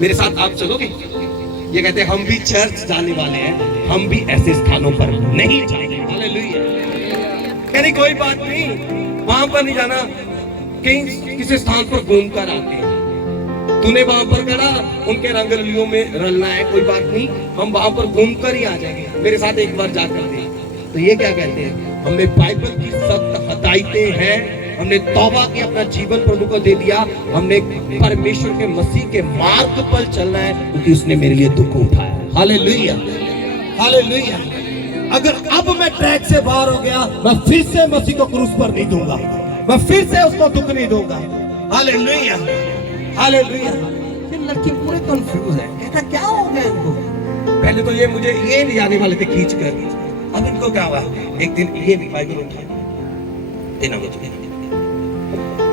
मेरे साथ आप चलोगे, ये कहते हैं हम भी चर्च जाने वाले हैं, हम भी ऐसे स्थानों पर नहीं जाएंगे, हालेलुया। कहनी कोई बात नहीं, वहां पर नहीं जाना, कहीं किसी स्थान पर घूम कर आते हैं, तूने वहां पर करा, उनके रंग रलियों में रलना है, कोई बात नहीं, हम वहां पर घूम कर ही आ जाएंगे, मेरे साथ एक बार जाकर दे। तो ये क्या कहते हैं, हमने बाइबल की सख्त हदायतें हैं, हमने तौबा की, अपना जीवन प्रभु को दे दिया, हमने परमेश्वर के मसीह के मार्ग पर चलना है, क्योंकि उसने मेरे लिए दुख उठाया, हालेलुया, हालेलुया। अगर अब मैं ट्रैक से बाहर हो गया, मैं फिर से मसीह को क्रूस पर नहीं दूंगा, मैं फिर से उसको दुख नहीं दूंगा। Hallelujah, hallelujah. ये लड़की पूरे कंफ्यूज है, कहता क्या हो गया इनको। पहले तो ये मुझे ये ले जाने वाले थे खींच कर, अब इनको क्या हुआ, एक दिन ये भी बाइबल उठा देना मुझे,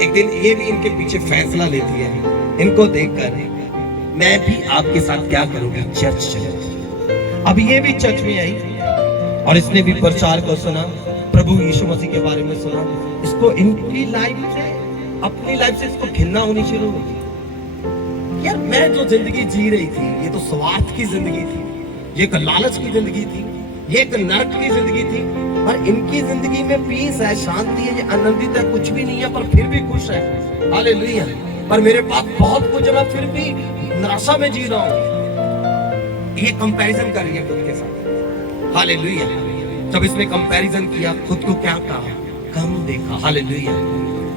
एक दिन ये भी इनके पीछे फैसला लेती है। इनको देखकर मैं भी आपके साथ क्या करूंगी, चर्च चलूंगी। अब ये भी चर्च में आई और इसने भी प्रचार को सुना, प्रभु यीशु मसीह के बारे में सुना। इसको इनकी लाइफ से, अपनी लाइफ से इसको घिनना होनी शुरू हुई। यार मैं जो जिंदगी जी रही थी, ये तो स्वार्थ की जिंदगी थी, ये एक लालच की जिंदगी थी, ये एक नरक की जिंदगी थी। और इनकी जिंदगी में पीस है, शांति है, ये आनंदित है, कुछ भी नहीं है पर फिर भी खुश है। हालेलुया। पर मेरे पास बहुत कुछ है, मैं फिर भी निराशा में जी रहा हूँ। ये कंपैरिजन कर रही है खुद के साथ। हालेलुया। जब इसने कंपैरिजन किया, खुद को क्या कहा, कम देखा। हालेलुया।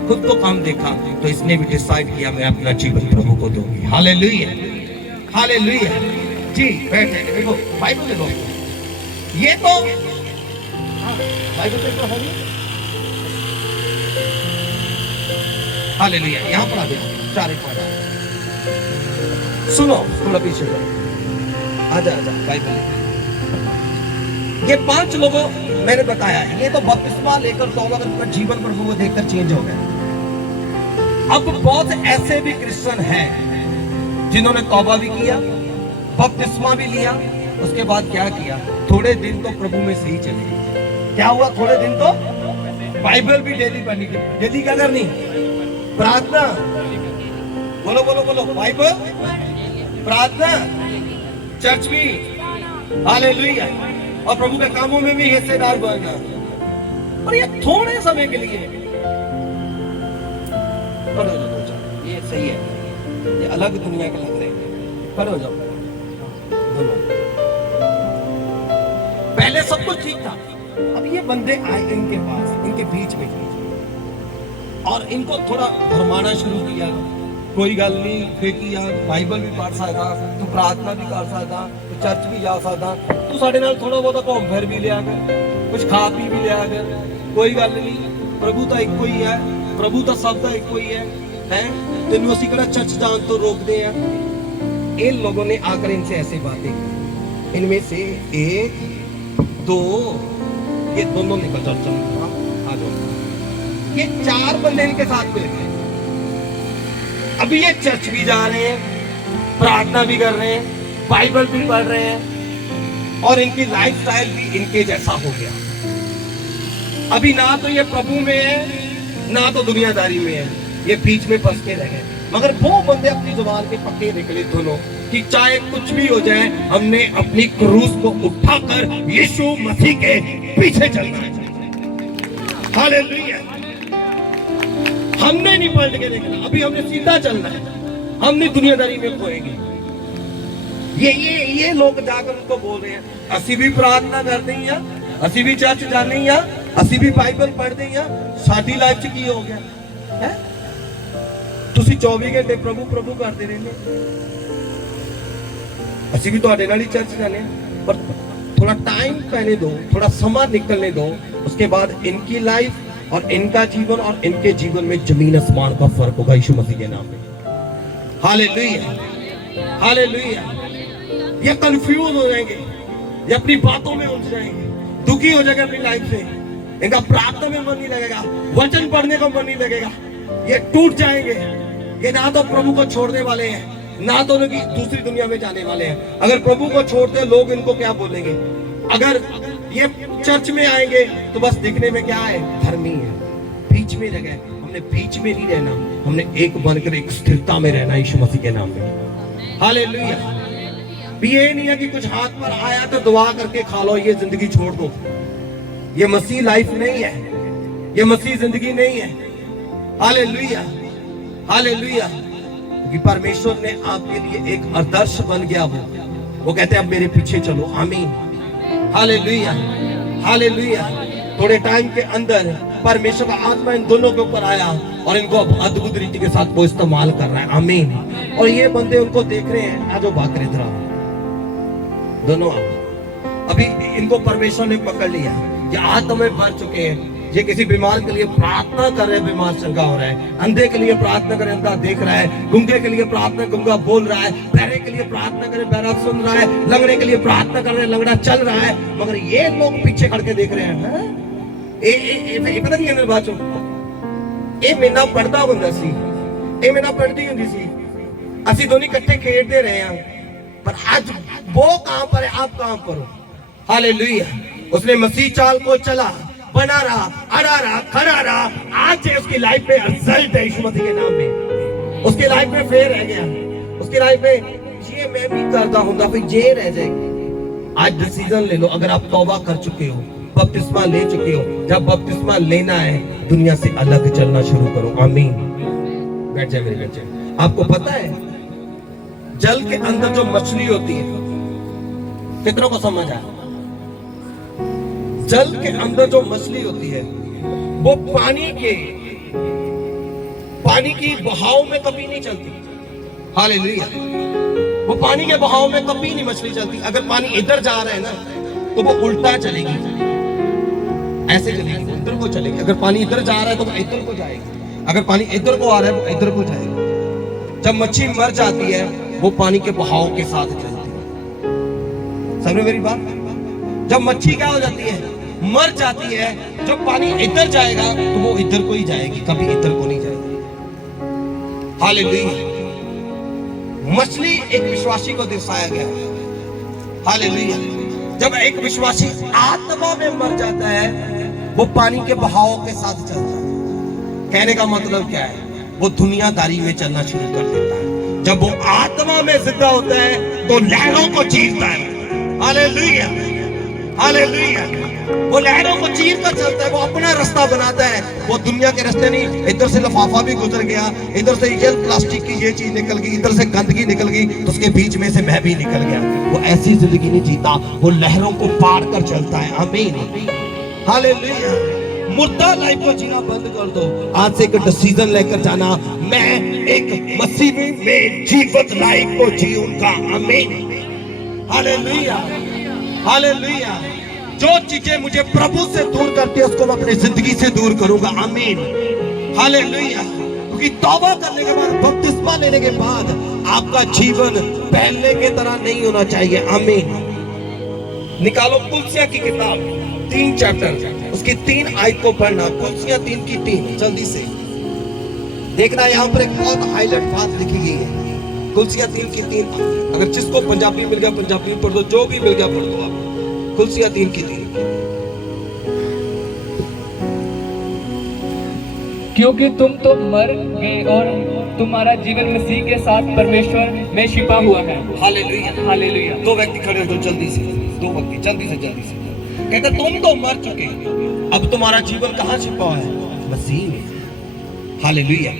खुद को कम देखा तो इसने भी डिसाइड किया मैं अपना जीवन प्रभु को दूंगी। Hallelujah, hallelujah. जी बैठे, देखो बाइबल देखो, ये तो बाइबल देखो है। हालेलुया। यहाँ पर आ देखो, चारे पारा सुनो, थोड़ा पीछे आजा आजा। बाइबल ये 5 लोगों मैंने बताया, ये तो बपतिस्मा लेकर तौबा कर जीवन प्रभु को देखकर चेंज हो गए। अब बहुत ऐसे भी क्रिश्चियन हैं जिन्होंने तौबा भी किया, बपतिस्मा भी लिया, उसके बाद क्या किया, थोड़े दिन तो प्रभु में सही चले गए। क्या हुआ, थोड़े दिन तो बाइबल भी डेली पढ़नी, डेली क्या करनी, प्रार्थना। बोलो बोलो बोलो, बाइबल, प्रार्थना, चर्च भी। हालेलुया। और प्रभु के कामों में भी हिस्सेदार बनना। और ये थोड़े समय के लिए, खड़े हो जाओ, ये सही है, ये अलग दुनिया के लग रहे हैं, खड़े हो जाओ। पहले सब कुछ ठीक था, अब ये बंदे आए इनके पास, इनके बीच में, और इनको थोड़ा भरमाना शुरू किया। कोई गल नहीं, फेकी यार, बाइबल भी पढ़ सकता, तू प्रार्थना भी कर सकता, तू चर्च भी जा सकता, तू साडे नाल थोड़ा बहुत घूम फिर भी लिया कर, कुछ खा पी भी लिया कर, कोई गल नहीं, प्रभु तो एक ही है, प्रभु तो सब का एक ही है। तेनू असीं किहड़ा चर्च जान तो रोकते हैं। इन लोगों ने आकर इनसे ऐसी बातें की। इनमें से 1 2 ये दोनों निकल जाओ, चलो आ जाओ। ये 4 बंदे इनके साथ मिल गए। अभी ये चर्च भी जा रहे हैं, प्रार्थना भी कर रहे हैं, बाइबल भी पढ़ रहे हैं, और इनकी लाइफस्टाइल भी इनके जैसा हो गया। अभी ना तो ये प्रभु में है, ना तो दुनियादारी में है, ये बीच में फंस के रह गए। मगर वो बंदे अपनी जुबान के पक्के निकले दोनों कि चाहे कुछ भी हो जाए, हमने अपनी क्रूस को उठाकर यीशु मसीह के पीछे चलना है। हालेलुया। हमने नहीं पलट के देखना, अभी हमने सीधा चलना है, हमने दुनियादारी में खोएंगे। ये लोग जाकर उनको बोल रहे हैं, असी भी प्रार्थना करते हैं, असी भी चर्च जाने हैं, असी भी बाइबल पढ़ते हैं, साडी लाइफ च की हो गया है? तुसी 24 घंटे प्रभु प्रभु करते रहते, असी भी तुहाडे नाल ही चर्च जाने, पर थोड़ा टाइम पहले दो, थोड़ा समय निकलने दो, उसके बाद इनकी लाइफ और इनका जीवन और इनके जीवन में जमीन आसमान का फर्क होगा यीशु मसीह के नाम में। Hallelujah, hallelujah. ये कंफ्यूज हो जाएंगे, ये अपनी बातों में उलझ जाएंगे, दुखी हो जाएंगे अपनी लाइफ से, इनका प्रार्थना में मन नहीं लगेगा, वचन पढ़ने का मन नहीं लगेगा, ये टूट जाएंगे। ये ना तो प्रभु को छोड़ने वाले हैं, ना तो उनकी दूसरी दुनिया में जाने वाले हैं। अगर प्रभु को छोड़ते लोग इनको क्या बोलेंगे? अगर ये चर्च में आएंगे तो बस दिखने में क्या है, धर्मी है, बीच में रह गए। हमने बीच में नहीं रहना, हमने एक बनकर एक स्थिरता में रहना यीशु मसीह के नाम में। हालेलुया। ये नहीं है कि कुछ हाथ पर आया तो दुआ करके खा लो, ये जिंदगी छोड़ दो। ये मसीह लाइफ नहीं है, ये मसीह जिंदगी नहीं है। Hallelujah, hallelujah. कि परमेश्वर ने आपके लिए एक आदर्श बन गया, वो कहते हैं अब मेरे पीछे चलो। आमीन। Hallelujah, hallelujah. थोड़े टाइम के अंदर परमेश्वर का आत्मा इन दोनों के ऊपर आया और इनको अब अद्भुत रीति के साथ वो इस्तेमाल कर रहा है। आमीन। और ये बंदे उनको देख रहे हैं, आज वो भाग रहे थे दोनों। अभी इनको परमेश्वर ने पकड़ लिया, ये आत्मा में भर चुके हैं, ये किसी बीमार के लिए प्रार्थना कर रहे हैं, बीमार चंगा हो रहा है। अंधे के लिए प्रार्थना करें, अंधा देख रहा है। गूंगे के लिए प्रार्थना, गूंगा बोल रहा है। बहरे के लिए प्रार्थना करें, बहरा सुन रहा है। लंगड़े के लिए प्रार्थना कर रहे हैं, लंगड़ा चल रहा है। मगर ये लोग पीछे खड़ के देख रहे हैं। ये पता नहीं है बात ਇਹ ਮੇਨਾ ਪੜਦਾ ਹੁੰਦਾ ਸੀ, ਇਹ ਮੇਨਾ ਪੜਦੀ ਹੁੰਦੀ ਸੀ। ਅਸੀਂ ਦੋਨੇ ਇਕੱਠੇ ਖੇਡਦੇ ਰਹੇ ਹਾਂ। पर आज वो कहां पर है, आप कहां पर हो? हालेलुया। उसने मसीह चाल को चला, बना रहा, अड़ा रहा, खड़ा रहा। आज है उसकी लाइफ में रिजल्ट है यीशु मसीह के नाम में। उसकी लाइफ में फेर रह गया, उसकी लाइफ में ये मैं भी करता हूँ फिर ये रह जाएगी। आज डिसीजन ले लो। अगर आप तौबा कर चुके हो, बपतिस्मा ले चुके हो, जब बपतिस्मा लेना है दुनिया से अलग चलना शुरू करो। आमीन। बैठ जाए मेरे बच्चे। आपको पता है जल के अंदर जो मछली होती है, कितनों को समझ आया? जल के अंदर जो मछली होती है वो पानी की बहाव में कभी नहीं चलती। हालेलुया। वो पानी के बहाव में कभी नहीं मछली चलती। अगर पानी इधर जा रहा है ना तो वो उल्टा चलेगी, ऐसे चलेगी, उधर को चलेगी। अगर पानी इधर जा रहा है तो वो इधर को जाएगी। अगर पानी इधर को आ रहा है वो इधर को जाएगी। जब मच्छी मर जाती है वो पानी के बहाव के साथ चलती है। समझ मेरी बात? जब मच्छी क्या हो जाती है, मर जाती है, जब पानी इधर जाएगा तो वो इधर को ही जाएगी, कभी इधर को नहीं जाएगी। हालेलुया। मछली एक विश्वासी को दर्शाया गया। हालेलुया। जब एक विश्वासी आत्मा में मर जाता है वो पानी के बहाव के साथ चलता है। कहने का मतलब क्या है? वो दुनियादारी में चलना शुरू कर देता है। जब वो आत्मा में जिंदा होता है तो लहरों को चीरता है। Hallelujah, hallelujah. वो लहरों को चीर कर चलता है, वो अपना रास्ता बनाता है। वो दुनिया के रास्ते नहीं। इधर से लिफाफा भी गुजर गया, इधर से ये प्लास्टिक की ये चीज निकल गई, इधर से गंदगी निकल गई, तो उसके बीच में से मैं भी निकल गया। वो ऐसी जिंदगी नहीं जीता, वो लहरों को पार कर चलता है। आमीन, हालेलुया। मुर्दा लाइफ को जीना बंद कर दो। आज से एक डिसीजन लेकर जाना, मैं एक मसीही में जीवित लाइफ को जीऊंगा। आमीन, हालेलुया, हालेलुया। जो चीजें मुझे प्रभु से दूर करती है उसको मैं अपनी जिंदगी से दूर करूंगा। आमीन, हालेलुया। क्योंकि तौबा करने के बाद, बपतिस्मा लेने के बाद आपका जीवन पहले के तरह नहीं होना चाहिए। आमीन। निकालो कुलसिया की किताब 3 चैप्टर, उसकी 3 आयत को पढ़ना। कुलसिया 3 की 3 जल्दी से देखना। यहाँ पर एक बहुत हाईलाइट बात लिखी गई है। कुलसिया 3 की 3। अगर जिसको पंजाबी मिल गया पंजाबी पढ़ दो, जो भी मिल गया पढ़ दो आप। कुलसिया 3 की 3। क्योंकि तुम तो मर गए और तुम्हारा जीवन मसीह के साथ परमेश्वर में छिपा हुआ है। Hallelujah, hallelujah. 2 व्यक्ति खड़े हो, जल्दी से 2 व्यक्ति जल्दी से कहते तुम तो मर चुके, अब तुम्हारा जीवन कहाँ छिपा है? मसीह में। हालेलुया।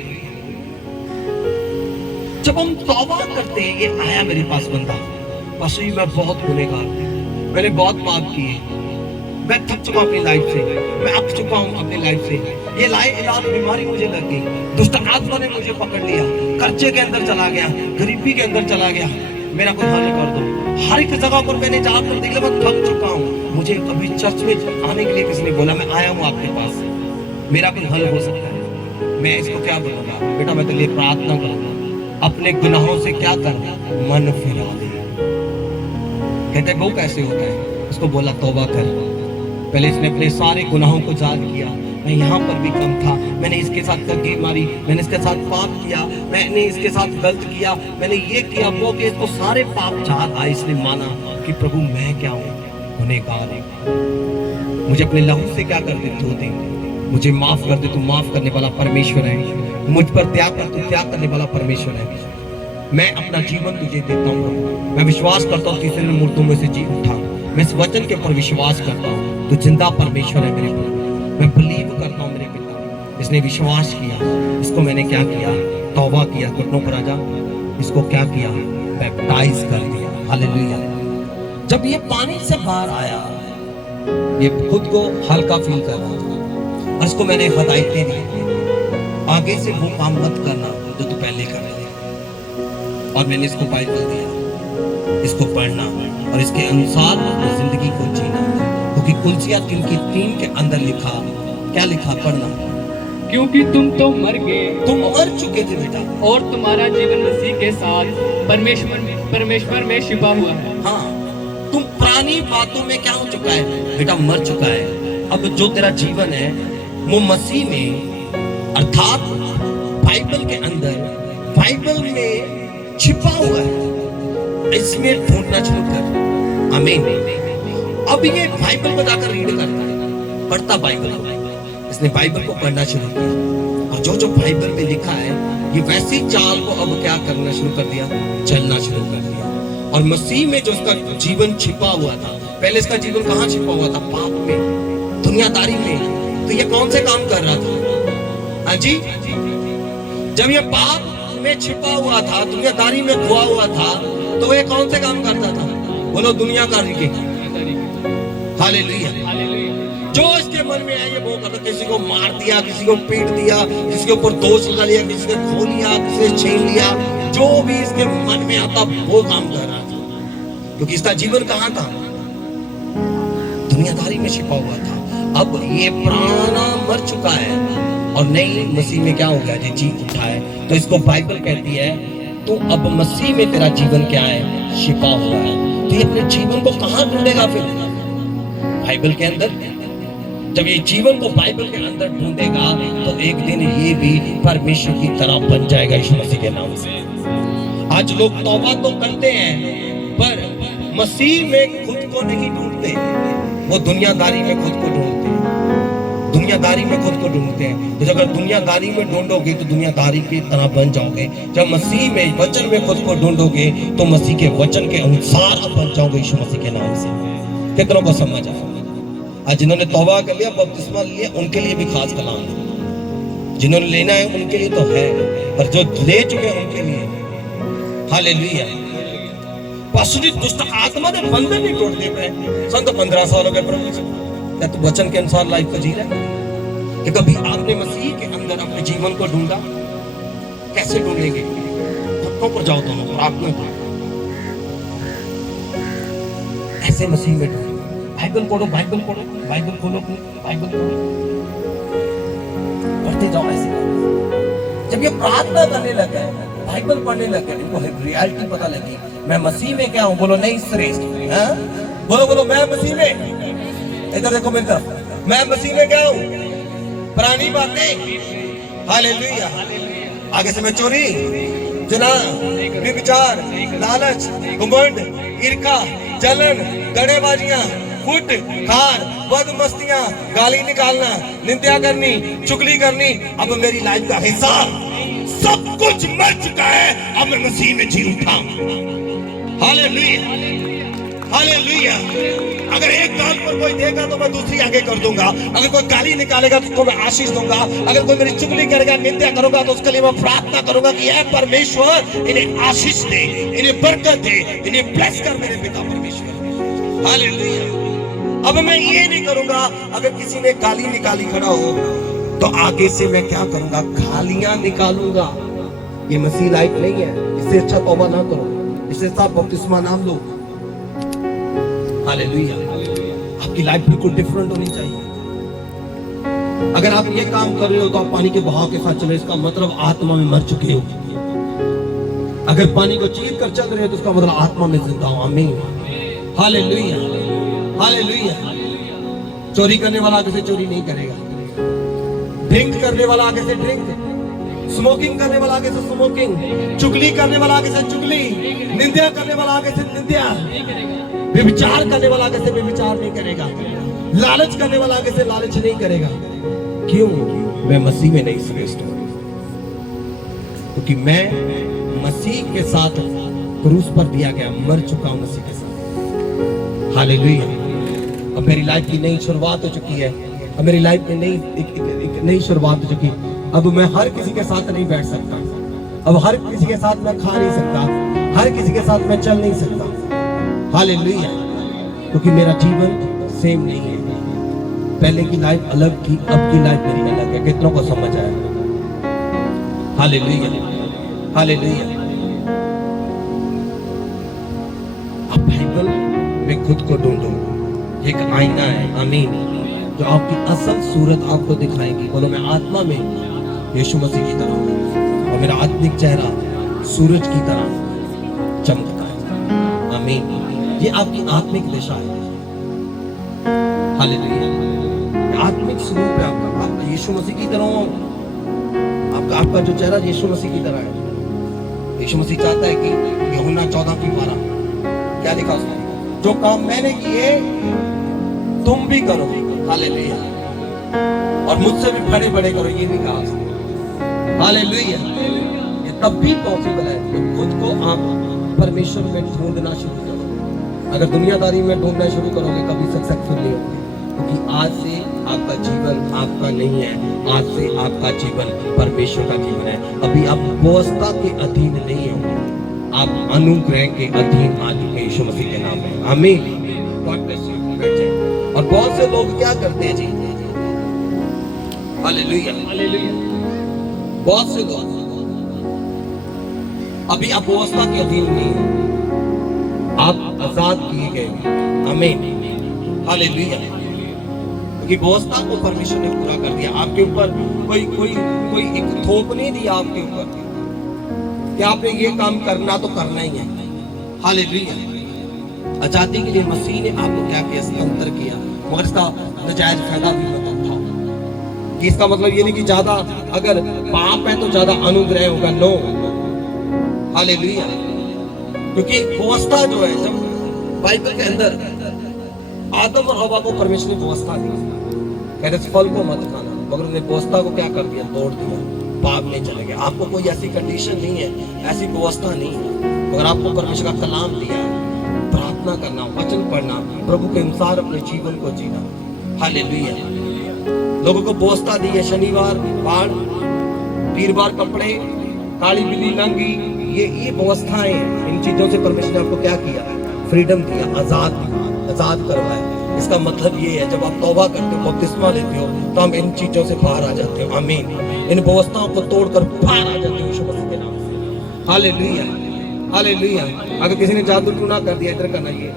जब हम तौबा करते हैं, ये आया मेरे पास बंदा, मसीह मैं बहुत गुनहगार, मैंने बहुत पाप किए, मैं थक चुका अपनी लाइफ से, मैं अक चुका हूँ अपनी लाइफ से। ये लाइलाज बीमारी मुझे लग गई, दुष्ट आत्मा ने मुझे पकड़ लिया, कर्जे के अंदर चला गया, गरीबी के अंदर चला गया, मेरा कोई हल कर दो। हर एक जगह पर मैंने जाकर देख लिया, मैं थक चुका हूँ। मुझे कभी चर्च में आने के लिए किसी ने बोला, मैं आया हूँ आपके पास, मेरा कोई हल हो सकता है। मैं इसको क्या बोलूंगा? बेटा मैं तेरे लिए प्रार्थना करूंगा, अपने गुनाहों से क्या कर, मन फिरा दे। कहते वो कैसे होता है? उसको बोला तौबा कर। पहले इसने अपने सारे गुनाहों को याद किया। मैं यहाँ पर भी कम था, मैंने इसके साथ ठगी मारी, मैंने इसके साथ पाप किया, मैंने इसके साथ गलत किया, मैंने ये किया वो किया। इसको सारे पाप याद आए। इसने माना कि प्रभु मैं क्या हूँ, गुनहगार हूं, मुझे अपने लहू से क्या कर दे तू दे, मुझे माफ कर दे, तू माफ करने वाला परमेश्वर है। मुझ पर त्याग कर, तू त्याग करने वाला परमेश्वर है। मैं अपना जीवन तुझे देता हूँ प्रभु। मैं विश्वास करता हूँ तीसरे दिन मुर्दों में से जी उठा। मैं इस वचन के ऊपर विश्वास करता हूँ, तू जिंदा परमेश्वर है मेरे प्रभु। मैं बिलीव करता हूँ मेरे पिता। इसने विश्वास किया, इसको मैंने क्या किया? तौबा किया, घुटनों पर आजा, इसको क्या किया? बैप्टाइज कर दिया। हालेलुया। जब ये पानी से बाहर आया, ये खुद को हल्का फील कर रहा था, और इसको मैंने हदायतें दी, आगे से वो काम मत करना जो तू पहले कर रहे थे। और मैंने इसको बाइबल दिया, इसको पढ़ना और इसके अनुसार जिंदगी को जीना। क्योंकि कुलसिया 3 की 3 के अंदर लिखा, क्या लिखा पढ़ना? क्योंकि तुम तो मर गए तुम मर चुके थे बेटा। और तुम्हारा जीवन मसीह के साथ परमेश्वर में छिपा हुआ है। हाँ, तुम पुरानी बातों में क्या हो चुका है बेटा? मर चुका है। अब जो तेरा जीवन है वो मसीह में, अर्थात बाइबल के अंदर, बाइबल में छिपा हुआ है। इसमें ढूंढना शुरू कर। आमीन। अब ये बाइबल को जाकर रीड करता है, पढ़ता बाइबल को। इसने बाइबल को पढ़ना शुरू किया और जो जो बाइबल में लिखा है ये वैसी चाल को अब क्या करना शुरू कर दिया? चलना शुरू कर दिया। और मसीह में जो उसका जीवन छिपा हुआ था, पहले इसका जीवन कहाँ छिपा हुआ था? पाप में, दुनियादारी में। तो ये कौन से काम कर रहा था? हाँ जी, जब ये पाप में छिपा हुआ था, दुनियादारी में खोआ हुआ था, तो ये कौन से काम करता था? बोलो, दुनियादारी के। हालेलुया। जो इसके मन में है ये वो करता। किसी को मार दिया, किसी को पीट दिया, किसी के ऊपर दोष लगा लिया, किसी ने खो लिया, किसी ने छीन लिया, जो भी इसके मन में आता वो काम कर रहा था। क्योंकि इसका जीवन कहाँ था? दुनियादारी में छिपा हुआ था। अब ये पुराना मर चुका है और नई मसीह में क्या हो गया? ये जी उठा है। तो इसको बाइबल कहती है तू अब मसीह में तेरा जीवन क्या है? छिपा हुआ है। तो ये अपने जीवन को कहाँ ढूंढेगा फिर? बाइबल के अंदर। जब ये जीवन को बाइबल के अंदर ढूंढेगा तो एक दिन ये भी परमेश्वर की तरह बन जाएगा यीशु मसीह के नाम से। आज लोग तौबा तो करते हैं पर मसीह में खुद को नहीं ढूंढते, वो दुनियादारी में खुद को ढूंढते हैं। दुनियादारी में खुद को ढूंढते हैं। तो अगर दुनियादारी में ढूंढोगे तो दुनियादारी की तरह बन जाओगे। जब मसीह में, वचन में खुद को ढूंढोगे तो मसीह के वचन के अनुसार आप बन जाओगे यीशु मसीह के नाम से। कितनों को समझ आया? आज जिन्होंने तौबा कर लिया, बपतिस्मा लिया, उनके लिए भी खास कलाम है। जिन्होंने लेना है उनके लिए तो है, पर जो ले चुके हैं उनके लिए हालेलुया। पशु दुष्ट आत्मा ने बंधन नहीं तोड़ते पे संत 15 साल हो गए प्रभु से। क्या तू वचन के अनुसार लाइफ को जी रहा है? कि कभी आपने मसीह के अंदर अपने जीवन को ढूंढा? कैसे ढूंढेंगे? घुटनों पर जाओ दोनों पर, आंखों पर, ऐसे मसीह में ढूंढो। बाइबल पढ़ो, बाइबल पढ़ो, बाइबल खोलो, बाइबल पढ़ो, पढ़ते जाओ ऐसे। जब ये प्रार्थना करने लगे, बाइबल पढ़ने लगे, इनको रियलिटी पता लगी, मैं मसीह में क्या हूँ? बोलो, नहीं श्रेष्ठ। बोलो बोलो, मैं मसीह में। इधर देखो मेरी तरफ, मैं मसीह में क्या हूँ? पुरानी बातें। हालेलुया। आगे से मैं चोरी, जना, व्यभिचार, लालच, घमंड, ईर्ष्या, जलन, गड़ेबाजियां, फुट, खार, बदमस्तियां, गाली निकालना, निंदा करनी, चुगली करनी, अब मेरी लाइफ का हिस्सा सब कुछ मर चुका है। अब मैं मसीह में जी उठा। Hallelujah, hallelujah. अगर एक गाल पर कोई देगा तो मैं दूसरी आगे कर दूंगा। अगर कोई गाली निकालेगा तो उसको मैं आशीष दूंगा। अगर कोई मेरी चुगली करेगा, निंदा करूंगा, तो उसके लिए मैं प्रार्थना करूंगा कि ऐ परमेश्वर इन्हें आशीष दे, इन्हें बरकत दे, इन्हें ब्लेस कर मेरे पिता परमेश्वर। हालेलुया। अब मैं ये नहीं करूंगा, अगर किसी ने गाली निकाली खड़ा हो तो आगे से मैं क्या करूंगा? गालियां निकालूंगा। ये मसीह लाइफ नहीं है। इससे अच्छा तौबा ना करो, इससे अच्छा बपतिस्मा नाम लो। हालेलुया। आपकी लाइफ बिल्कुल डिफरेंट होनी चाहिए। अगर आप ये काम कर रहे हो तो आप पानी के बहाव के साथ चले, इसका मतलब आत्मा में मर चुके हो। अगर पानी को चीर कर चल रहे हो तो इसका मतलब आत्मा में जिंदा हो। आमीन। Hallelujah, hallelujah. चोरी करने वाला आगे से चोरी नहीं करेगा। ड्रिंक करने वाला आगे से ड्रिंक, स्मोकिंग करने वाला आगे से स्मोकिंग, चुगली करने वाला आगे से चुगली, निंदा करने वाला आगे से निंदा, व्यभिचार करने वाला आगे से व्यभिचार नहीं करेगा, लालच करने वाला आगे से लालच नहीं करेगा। क्यों? मैं मसीह में नहीं श्रेष्ठ हूं, क्योंकि मैं मसीह के साथ क्रूस पर दिया गया, मर चुका हूं मसीह के साथ। हालेलुया। अब मेरी लाइफ की नई शुरुआत हो चुकी है। अब मेरी लाइफ में एक नई शुरुआत हो चुकी है। अब मैं हर किसी के साथ नहीं बैठ सकता, अब हर किसी के साथ मैं खा नहीं सकता, हर किसी के साथ मैं चल नहीं सकता। हालेलुया। क्योंकि मेरा जीवन सेम नहीं है। पहले की लाइफ अलग थी, अब की लाइफ मेरी अलग है। कितनों को समझ आया? Hallelujah, hallelujah. अब बाइबल में खुद को ढूंढो, एक आईना है। आमीन। जो आपकी असल सूरत आपको दिखाएंगी। बोलो मैं आत्मा में यीशु मसीह की तरह हूं और मेरा आत्मिक चेहरा सूरज की तरह चमकता है। आमीन। ये आपकी आत्मिक दिशा है। हालेलुया। आत्मिक स्वरूप है आपका, आपका यीशु मसीह की तरह हो। आपका जो चेहरा यीशु मसीह की तरह है। यीशु मसीह चाहता है कि यूहन्ना 14:12 क्या लिखा उसने, जो काम मैंने किए तुम भी करो। हालेलुया। और मुझसे भी बड़े बड़े करो, ये भी कहा उसने। हालेलुया। ये तब भी पॉसिबल है जब खुद को आप परमेश्वर में ढूंढना शुरू करो। अगर दुनियादारी में ढूंढना शुरू करोगे कभी सक्सेसफुल नहीं होगे, क्योंकि आज से आपका जीवन आपका नहीं है, आज से आपका जीवन परमेश्वर का जीवन है। अभी आप व्यवस्था के अधीन नहीं हो, आप अनुग्रह के अधीन आ चुके हैं यीशु मसीह के नाम में। आमीन। God bless you. और बहुत से लोग क्या करते हैं जी, हालेलुया हालेलुया, बहुत से लोग अभी आप व्यवस्था के अधीन नहीं हो, आप आजाद किए गए। आमीन हालेलुया। क्योंकि व्यवस्था को परमेश्वर ने पूरा कर दिया। आपके ऊपर कोई कोई कोई एक थोप नहीं दिया आपके ऊपर कि आपने ये काम करना तो करना ही है। हालेलुया। आजादी के लिए मसीह ने आपको क्या किया, स्वतंत्र किया, मगर इसका नजायज फायदा भी मतलब था कि इसका मतलब ये नहीं कि ज्यादा अगर पाप है तो ज्यादा अनुग्रह होगा। नो। हालेलुया। क्योंकि व्यवस्था जो है, जब बाइबल के अंदर आदम और हवा को परमेश्वर ने व्यवस्था दी, कहते फल को मत खाना, मगर उन्हें व्यवस्था को क्या कर दिया, तोड़ दिया, पाप में चले गए। आपको कोई ऐसी कंडीशन नहीं है, ऐसी व्यवस्था नहीं है, मगर आपको परमेश्वर का कलाम दिया है, प्रार्थना करना, वचन पढ़ना, प्रभु के अनुसार अपने जीवन को जीना। हालेलुया। लोगों को व्यवस्था दी है, शनिवार बाढ़, वीरवार कपड़े, काली बिल्ली नंगी, ये व्यवस्थाएं, इन चीजों से परमेश्वर ने आपको क्या किया, फ्रीडम दिया, आजाद करवाया। इसका मतलब ये है जब आप तौबा करते हो, बपतिस्मा लेते हो, तो हम इन चीजों से बाहर आ जाते हो। आमीन। इन व्यवस्थाओं को तोड़कर बाहर आ जाते हो यीशु मसीह के नाम से। Hallelujah hallelujah. अगर किसी ने जादू टूना कर दिया, इधर करना, ये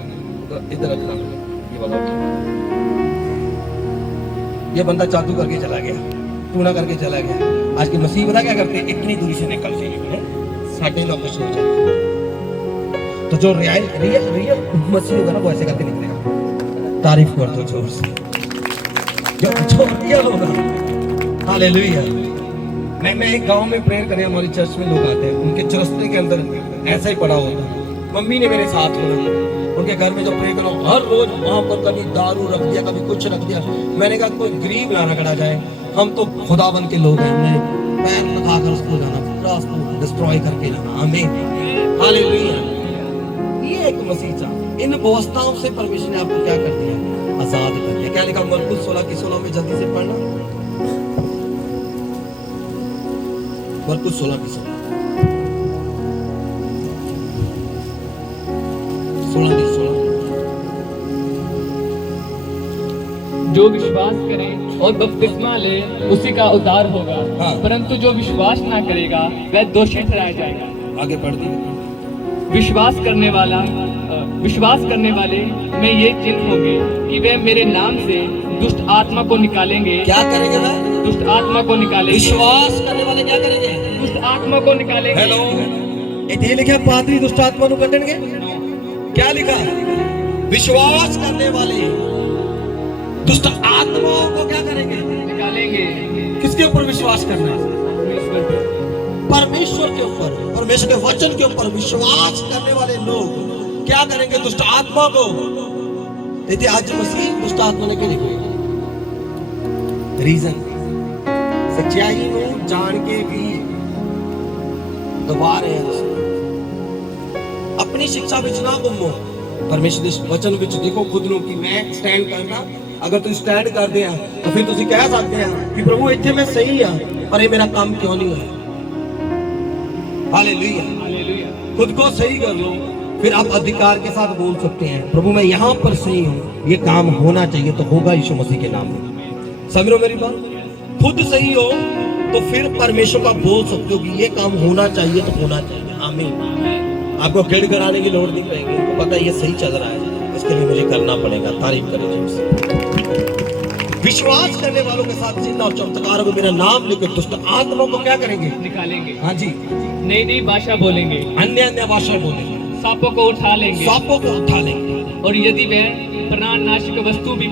तो इधर रखना, ये बताओ, ये बंदा जादू करके चला गया, टूना करके चला गया। आज के मसीह बता क्या करते हैं, इतनी दूरी से निकलते हैं, साढ़े लोग हो जाते। तो जो रियल मसीह होगा ना, वो ऐसे करके निकलेगा। तारीफ कर दो जोर से, जो रियल होगा। हालेलुया। मैं एक गांव में प्रेयर करने, हमारी चर्च में लोग आते हैं, उनके चरस्ते के अंदर ऐसा ही पड़ा होता है। मम्मी ने मेरे साथ में उनके घर में जो प्रे करो, हर रोज वहां पर कभी दारू रख दिया, कभी कुछ रख दिया। मैंने कहा कोई गरीब ना रगड़ा जाए, हम तो खुदावन के लोग हैं, हमने पैर लगाकर उसको जाना, पूरा उसको डिस्ट्रॉय करके जाना। आमीन हालेलुया। ये एक मसीह चाह, इन व्यवस्थाओं से परमेश्वर ने आपको क्या कर दिया, आजाद कर दिया। क्या लिखा मरकुस 16:16 में, जल्दी से पढ़ना, मरकुस 16:16 जो विश्वास करे और बपतिस्मा ले उसी का उद्धार होगा। हाँ। परंतु जो विश्वास ना करेगा वह दोषी ठहराया जाएगा। आगे पढ़ दी। विश्वास करने वाले में ये चिन्ह होंगे कि वे मेरे नाम से दुष्ट आत्मा को निकालेंगे। क्या करेंगे वह? दुष्ट आत्मा को निकालेंगे। विश्वास करने वाले क्या करेंगे? दुष्ट आत्मा को निकालेंगे। हेलो, ये लिखा है पादरी दुष्ट आत्मा को कटेंगे। क्या लिखा? विश्वास करने वाले दुष्ट आत्माओं को क्या करेंगे? निकालेंगे। किसके ऊपर विश्वास करना है? परमेश्वर के ऊपर, परमेश्वर के वचन के ऊपर विश्वास करने वाले लोग क्या करेंगे? दुष्ट आत्मा को। यदि आज मसीह दुष्ट आत्मा ने क्यों निकलेगा? रीजन सच्चाई में जान के भी दबा रहे हैं। अपनी शिक्षा विच ना घूमो, परमेश्वर के वचन विच देखो खुद नु कि मैं स्टैंड करना। अगर तुम स्टैंड कर दिया तो फिर तुम कह सकते हैं कि प्रभु इतने मैं सही हाँ, पर ये मेरा काम क्यों नहीं है। Hallelujah hallelujah. खुद को सही कर लो, फिर आप अधिकार के साथ बोल सकते हैं प्रभु मैं यहाँ पर सही हूँ, ये काम होना चाहिए तो होगा यीशु मसीह के नाम में। समझ लो मेरी बात? खुद सही हो तो फिर परमेश्वर का बोल सकते हो कि ये काम होना चाहिए तो होना चाहिए। आमीन। आपको गिड़ कराने की लोड़ नहीं पड़ेगी, उनको पता है ये सही चल रहा है, इसके लिए मुझे करना पड़ेगा। तारीफ करें। विश्वास करने वालों के साथ चिन्ह और चमत्कारों को मेरा नाम लेकर दुष्ट आत्मा को क्या करेंगे? निकालेंगे, हाँ जी, नई नई भाषा बोलेंगे, अन्य अन्य भाषा बोलेंगे, सांपों को उठा लेंगे, सांपों को उठा लेंगे, और यदि वह प्राणनाशक वस्तु भी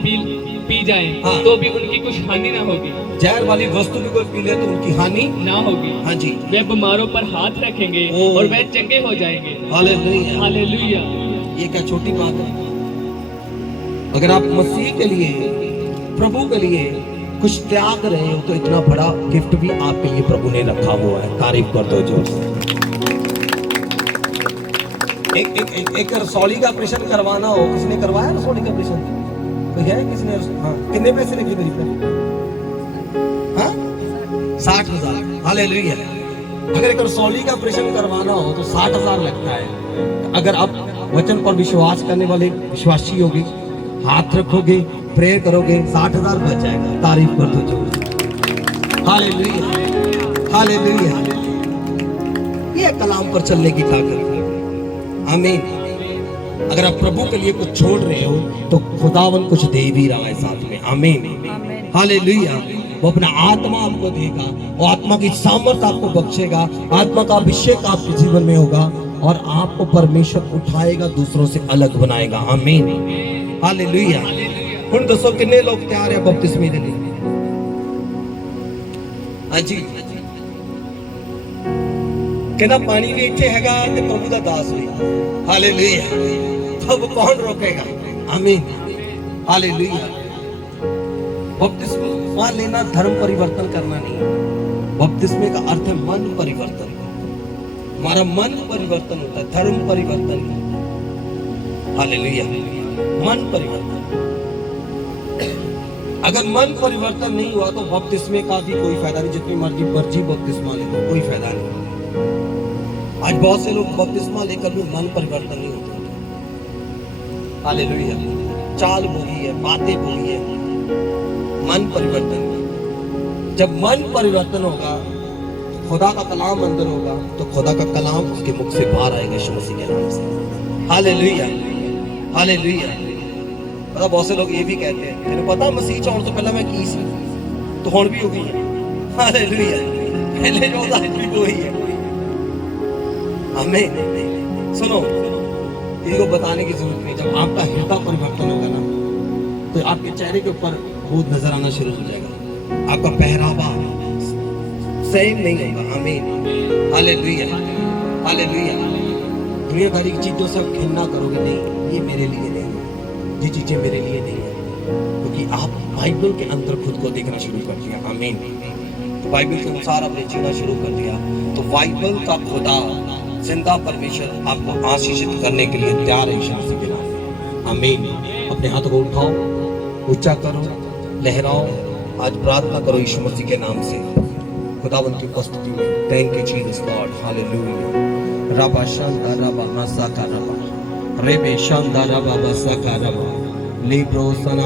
पी जाए हाँ। तो भी उनकी कुछ हानि ना होगी, जहर वाली वस्तु भी कोई पी ले तो उनकी हानि ना होगी। हाँ जी, वे बीमारों पर हाथ रखेंगे ओ। और वे चंगे हो जाएंगे। हालेलुया। हालेलुया। ये क्या छोटी बात है? अगर आप मसीह के लिए, प्रभु के लिए कुछ त्याग रहे हो तो इतना बड़ा गिफ्ट भी आपके लिए प्रभु ने रखा हुआ है। तारीफ कर दो जोर से। एक रसौली का ऑपरेशन करवाना हो, किसने करवाया रसौली का ऑपरेशन? कोई है? किसने? हाँ, कितने पैसे लगे मेरी पे? हाँ, 60,000। हालेलुया। अगर एक रसौली का ऑपरेशन करवाना हो तो 60,000 लगता है। अगर आप वचन पर विश्वास करने वाले विश्वासी होगे, हाथ रखोगे, प्रेयर करोगे, 60,000 बच जाएगा। तारीफ कर दो जोर। Hallelujah, hallelujah. ये कलाम पर चलने की ताकत है। आमीन। अगर आप प्रभु के लिए कुछ छोड़ रहे हो तो खुदावन कुछ दे भी रहा है साथ में। आमीन, हालेलुया। वो अपना आत्मा आपको देगा, वो आत्मा की सामर्थ्य आपको बख्शेगा, आत्मा का अभिषेक आपके जीवन में होगा और आपको परमेश्वर उठाएगा, दूसरों से अलग बनाएगा। आमीन, हालेलुया। हुण दसो कितने लोग तैयार है बपतिस्मे के लिए? हाँ जी, कहना पानी भी इच्छे हैगा ते प्रभु दा दास हुई। हालेलुया। अब कौन रोकेगा? आमीन, हालेलुया। बपतिस्मा लेना धर्म परिवर्तन करना नहीं। बपतिस्मे का अर्थ है मन परिवर्तन। हमारा मन परिवर्तन होता है, धर्म परिवर्तन नहीं। हालेलुया, मन परिवर्तन। अगर मन परिवर्तन नहीं हुआ तो बपतिस्मे का भी कोई फायदा नहीं। जितनी मर्जी बपतिस्मा ले लो, कोई फायदा नहीं। आज बहुत से लोग बपतिस्मा लेकर भी मन परिवर्तन नहीं होते। हालेलुया। चाल बोली है, बातें बोली है, मन परिवर्तन। जब मन परिवर्तन होगा, खुदा का कलाम अंदर होगा तो खुदा का कलाम उसके मुख से बाहर आएगा यीशु मसीह के नाम से। Hallelujah, hallelujah. पता बहुत से लोग ये भी कहते हैं, तेरे पता मसीह चाहण तो पहले मैं की सी तो हुण भी हो गई है। हालेलुया। पहले जो था आज भी वही है। हमें सुनो, इनको बताने की जरूरत नहीं। जब आपका हृदय परिवर्तन होगा ना तो आपके चेहरे के ऊपर भूत नजर आना शुरू हो जाएगा, आपका पहरावा सेम नहीं होगा। आमीन, हालेलुया, हालेलुया। दुनियादारी की चीजों से आप घृणा करोगे, नहीं ये मेरे लिए नहीं है, ये चीजें मेरे लिए नहीं है, क्योंकि आप बाइबल के अंदर खुद को देखना शुरू कर दिया। आमीन। तो बाइबल के अनुसार आपने जीना शुरू कर दिया तो बाइबल का खुदा जिंदा परमेश्वर आपको आशीषित करने के लिए तैयार है यीशु मसीह के नाम। आमीन। अपने हाथों को उठाओ, ऊंचा करो, लहराओ, आज प्रार्थना करो यीशु मसीह के नाम से खुदावन की उपस्थिति में। Thank you Jesus Lord. Hallelujah. रबा शांता रबा मसा का रबा रेबे शांता रबा मसा का रबा लिब्रो सना